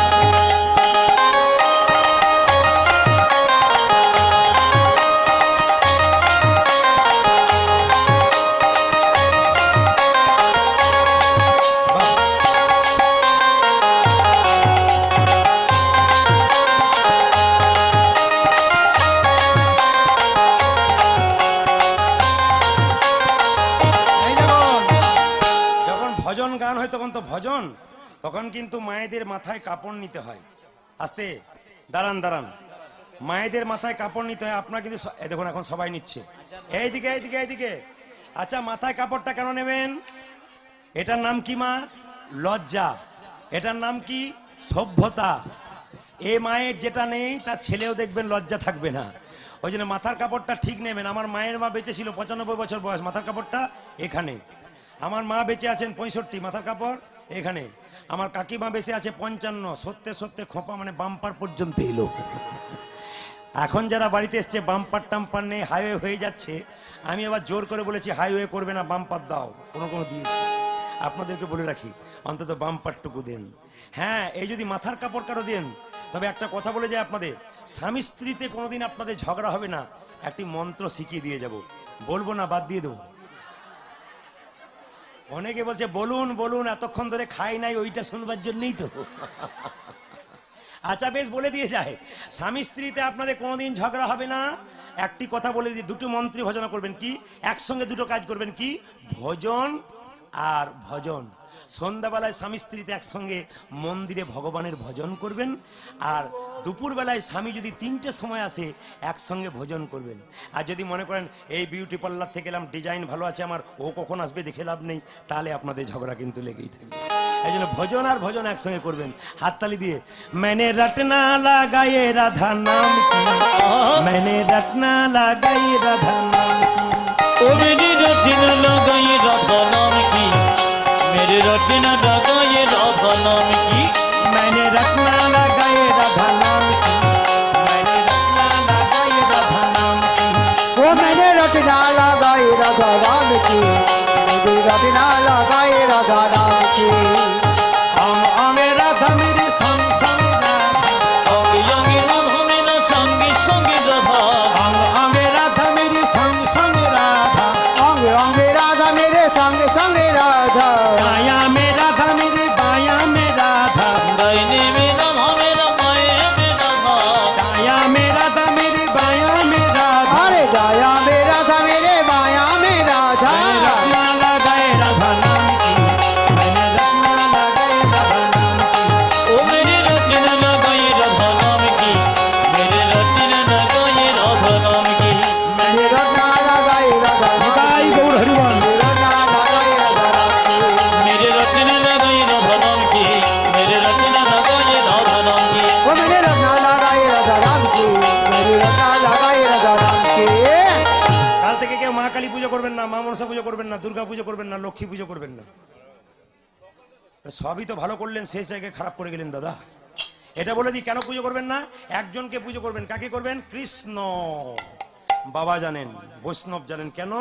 যখন ভজন গান হয় তখন তো ভজন, তখন কিন্তু মায়েদের মাথায় কাপড় নিতে হয়। আস্তে দাঁড়ান দাঁড়ান, মায়েদের মাথায় কাপড় নিতে হয়। আপনার কিন্তু দেখুন এখন সবাই নিচ্ছে, এইদিকে এইদিকে এইদিকে। আচ্ছা মাথায় কাপড়টা কেন নেবেন? এটার নাম কি মা? লজ্জা। এটার নাম কি? সভ্যতা। এ মায়ের যেটা নেই তার ছেলেও দেখবেন লজ্জা থাকবে না। ওই জন্য মাথার কাপড়টা ঠিক নেবেন। আমার মায়ের মা বেঁচে ছিল 95 বছর বয়স, মাথার কাপড়টা এখানে। আমার মা বেঁচে আছেন 65, মাথার কাপড় এখানে। আমার কাকিমা বেঁচে আছে 55, সত্যি সত্যি খোঁপা মানে বাম্পার পর্যন্ত এলো। এখন যারা বাড়িতে এসছে বাম্পার টাম্পার নেই, হাইওয়ে হয়ে যাচ্ছে। আমি আবার জোর করে বলেছি হাইওয়ে করবে না, বাম্পার দাও। কোনো কোনো দিয়েছি। আপনাদেরকে বলে রাখি অন্তত বাম্পারটুকু দেন। হ্যাঁ, এই যদি মাথার কাপড় কারো দেন, তবে একটা কথা বলে যায় আপনাদের, স্বামী স্ত্রীতে কোনোদিন আপনাদের ঝগড়া হবে না। একটি মন্ত্র শিখিয়ে দিয়ে যাব, বলবো না বাদ দিয়ে দেবো। অনেকে বলছে বলুন বলুন, এতক্ষণ ধরে খাই নাই, ওইটা শুনবার জন্যই তো। আচ্ছা বেশ, বলে দিয়ে যায়, স্বামী স্ত্রীতে আপনাদের কোনোদিন ঝগড়া হবে না। একটি কথা বলে দিয়ে দুটো মন্ত্রী ভজনা করবেন। কি? একসঙ্গে দুটো কাজ করবেন। কি? ভজন আর ভজন। সন্ধ্যাবেলায় স্বামী স্ত্রীতে একসঙ্গে মন্দিরে ভগবানের ভজন করবেন, আর দুপুরবেলায় স্বামী যদি 3টের সময় আসে একসঙ্গে ভোজন করবেন। আর যদি মনে করেন এই বিউটি পার্লার থেকে এলাম, ডিজাইন ভালো আছে আমার, ও কখন আসবে দেখে লাভ নেই, তাহলে আপনাদের ঝগড়া কিন্তু লেগেই থাকবে। এই জন্য ভজন আর ভজন একসঙ্গে করবেন হাততালি দিয়ে। मैंने रटना लगाए राधा नाम की, मैंने रटना लगाए राधा नाम ओ मेरी रटना लगाई राधा नाम की, मेरे रटना लगाई राधा नाम की, मैंने रटना लगाए राधा नाम की, मैंने रटना लगाए राधा नाम की। वो मैंने रटना लगाई राधा राम की, मेरी रटना लगाई राधा राम की। अंग अंगे राधा मेरे संग संग राधा, अंगे अंगे राधा मेरा संगे संगे राधा, अंग अंगे राधा मेरे संग संग राधा, अंगे अंगे राधा मेरे संग संग राधा। दाया में राधा मेरे बाया में राधा, दाहिने में राधा मेरा बाएं में राधा, दाया में राधा मेरे बाया में राधा। अरे गाया में राधा मेरे बाया में राधा। मैंने रटना लगाए राधा नाम की, मैंने रटना लगाए राधा नाम की। ओ मेरे रटना लगाई राधा नाम की, मेरे रटना लगाई राधा नाम की, मेरे रटना लगाई राधा राम निताई गौर हरिवान। की, रटना लगाई राधा राम की। मेरे रटना लगाई राधा नाम की, मेरे रटना लगाई राधा नाम की। वो मैंने रटना लगाई राधा राम की, मेरी रटना लगाई राधा राम की। কাল থেকে কেউ মা কালী পুজো করবেন না, মা মনসা পুজো করবেন না, দুর্গা পুজো করবেন না, লক্ষ্মী পুজো করবেন না। সবই তো ভালো করলেন, শেষ জায়গায় খারাপ করে গেলেন দাদা। এটা বলে দিই কেন পুজো করবেন না। একজনকে পুজো করবেন, কাকে করবেন? কৃষ্ণ। বাবা জানেন, বৈষ্ণব জানেন। কেন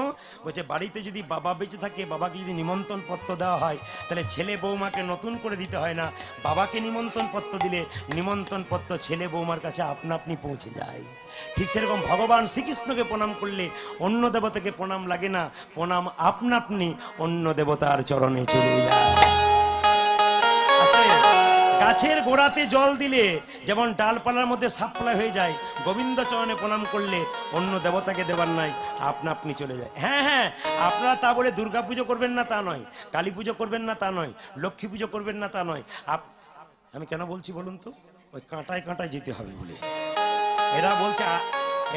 বলছে, বাড়িতে যদি বাবা বেঁচে থাকে, বাবাকে যদি নিমন্ত্রণ পত্র দেওয়া হয়, তাহলে ছেলে বৌমাকে নতুন করে দিতে হয় না। বাবাকে নিমন্ত্রণ পত্র দিলে নিমন্ত্রণ পত্র ছেলে বৌমার কাছে আপনা আপনি পৌঁছে যায়। ঠিক সেরকম ভগবান শ্রীকৃষ্ণকে প্রণাম করলে অন্য দেবতাকে প্রণাম লাগে না, প্রণাম আপনা আপনি অন্য দেবতার চরণে চলে যায়। গাছের গোড়াতে জল দিলে যেমন ডালপালার মধ্যে সাপ্লাই হয়ে যায়, গোবিন্দ চরণে প্রণাম করলে অন্য দেবতাকে দেবার নাই, আপনা আপনি চলে যায়। হ্যাঁ হ্যাঁ, আপনারা তা বলে দুর্গা পুজো করবেন না তা নয়, কালী পুজো করবেন না তা নয়, লক্ষ্মী পুজো করবেন না তা নয়। আমি কেন বলছি বলুন তো, ওই কাঁটায় কাঁটায় যেতে হবে বলে।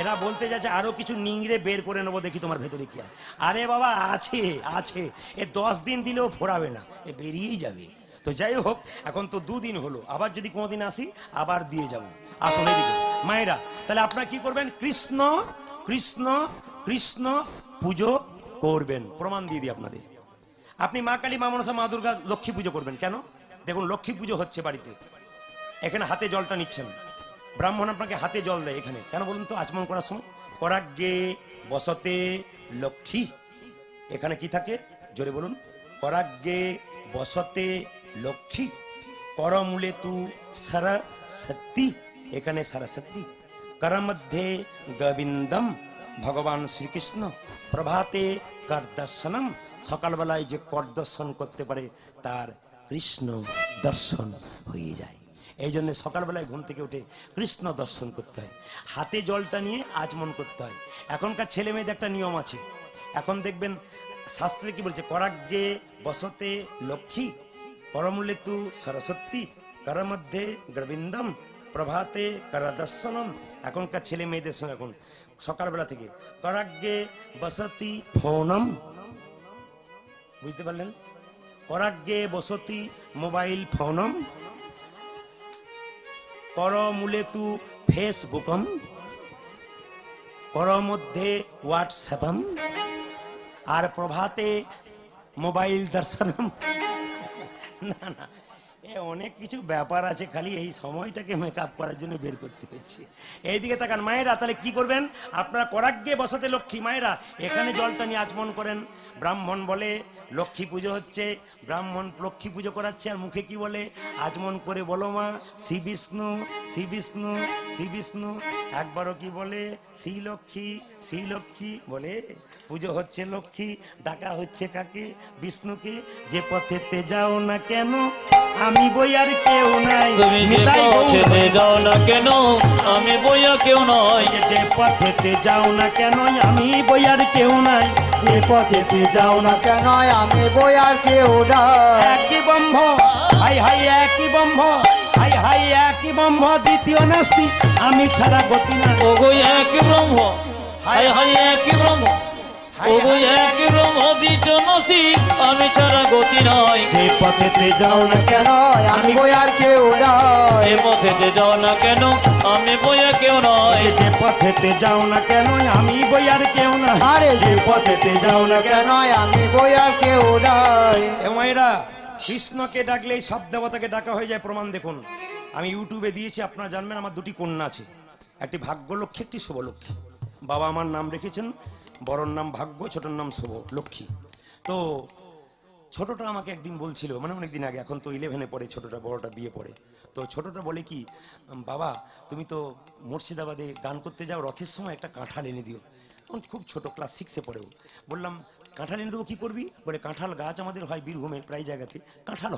এরা বলতে যাচ্ছে আরো কিছু নিংড়ে বের করে নেবো, দেখি তোমার ভেতরে কি আছে। আরে বাবা, আছে আছে, এ 10 দিন দিলেও ফোরাবে না, এ বেরিয়েই যাবে। তো যাই হোক, এখন তো 2 দিন হলো, আবার যদি কোনোদিন আসি আবার দিয়ে যাব। আসুন এদিকে মায়েরা, তাহলে আপনারা কি করবেন? কৃষ্ণ কৃষ্ণ কৃষ্ণ পুজো করবেন। প্রমাণ দিয়ে দিই আপনাদের। আপনি মা কালী, মা মনসা, মা দুর্গা, লক্ষ্মী পুজো করবেন। কেন? দেখুন, লক্ষ্মী পুজো হচ্ছে বাড়িতে, এখানে হাতে জলটা নিচ্ছেন, ব্রাহ্মণ আপনাকে হাতে জল দেয় এখানে। কেন বলুন তো? আচমন করার সময় করাগ্গে বসতে লক্ষ্মী, এখানে কি থাকে? জোরে বলুন। করাগ্গে বসতে লক্ষ্মী, করমূলে তু সরস্বতী, এখানে সরস্বতী। কর মধ্যে গোবিন্দম, ভগবান শ্রীকৃষ্ণ। প্রভাতে কর দর্শনম, সকালবেলায় যে কর দর্শন করতে পারে তার কৃষ্ণ দর্শন হয়ে যায়। এই জন্য সকালবেলায় ঘুম থেকে উঠে কৃষ্ণ দর্শন করতে হয়, হাতে জলটা নিয়ে আচমন করতে হয়। এখনকার ছেলে মেয়েদের একটা নিয়ম আছে, এখন দেখবেন শাস্ত্রে কি বলছে, করাগ্গে বসতে লক্ষ্মী, করমূলে তু সরস্বতী, কর মধ্যে গোবিন্দম, প্রভাতে কর দর্শনম। এখনকার ছেলে মেয়েদের সঙ্গে এখন সকালবেলা থেকে করাগ্গে বসতি ফোনম, বুঝতে পারলেন? করাগ্গে বসতি মোবাইল ফোনম, করমূলে তু ফেসবুকম, কর মধ্যে হোয়াটসঅ্যাপম, আর প্রভাতে মোবাইল দর্শনম। না না, এ অনেক কিছু ব্যাপার আছে, খালি এই সময়টাকে মেকআপ করার জন্য বের করতে হচ্ছে। এইদিকে তাকান মায়েরা, তাহলে কি করবেন আপনারা? করাগ্গে বসতে লক্ষ্মী, মায়েরা এখানে জলটা নিয়ে আচমন করেন। ব্রাহ্মণ বলে লক্ষ্মী পুজো হচ্ছে, ব্রাহ্মণ লক্ষ্মী পুজো করাচ্ছে, আর মুখে কি বলে? আচমন করে বলো মা শ্রী বিষ্ণু শ্রী বিষ্ণু শ্রী বিষ্ণু। একবারও কি বলে শ্রী লক্ষ্মী শ্রী লক্ষ্মী বলে? পুজো হচ্ছে লক্ষ্মী, ডাকা হচ্ছে কাকে? বিষ্ণুকে। যে পথেতে যাও না কেন আমি বই আর কেউ নাই, তুমি যে পথেতে যাও না কেন আমি বই আর কেউ নয়, যে পথেতে যাও না কেন আমি বই আর কেউ নাই, যে পথেতে যাও না কেন আমি বই আর কেউ নাই একই ব্রহ্ম হাই হাই একই ব্রহ্ম হাই হাই একই ব্রহ্ম দ্বিতীয় নাস্তি আমি ছাড়া গতি না ওগো একই ব্রহ্ম হাই হাই একই ব্রহ্ম ওগো একই ব্রহ্ম দ্বিতীয় নাস্তিক আমি ছাড়া গতি নয় যে পথেতে যাও না কেন আমি বই আর কেউ নাই যে পথেতে যাও না কেন আমি বইয়া কেউ নয় যে পথেতে যাও না কেন আমি বই আর কেউ না আরে যে পথেতে যাও না কেন কেন আমি বই আর কেউ নাই এ মায়েরা কৃষ্ণকে ডাকলে এই সব দেবতাকে ডাকা হয়ে যায় প্রমাণ দেখুন আমি ইউটিউবে দিয়েছি আপনারা জানবেন আমার দুটি কন্যা আছে একটি ভাগ্যলক্ষ্মী একটি শুভলক্ষ্মী বাবা আমার নাম রেখেছেন বড়র নাম ভাগ্য ছোটর নাম শুভ লক্ষ্মী তো ছোটটা আমাকে একদিন বলছিল মানে অনেকদিন আগে এখন তো 11-এ পড়ে ছোটটা বড়টা বিয়ে পড়ে তো ছোটটা বলে কি বাবা তুমি তো মুর্শিদাবাদে গান করতে যাও রথের সময় একটা কাঁঠাল এনে দিও তখন খুব ছোট ক্লাস 6-এ পড়েও বললাম কাঁঠাল এনে দেবো কী করবি বলে কাঁঠাল গাছ আমাদের হয় বীরভূমে প্রায় জায়গাতে কাঁঠাল হয়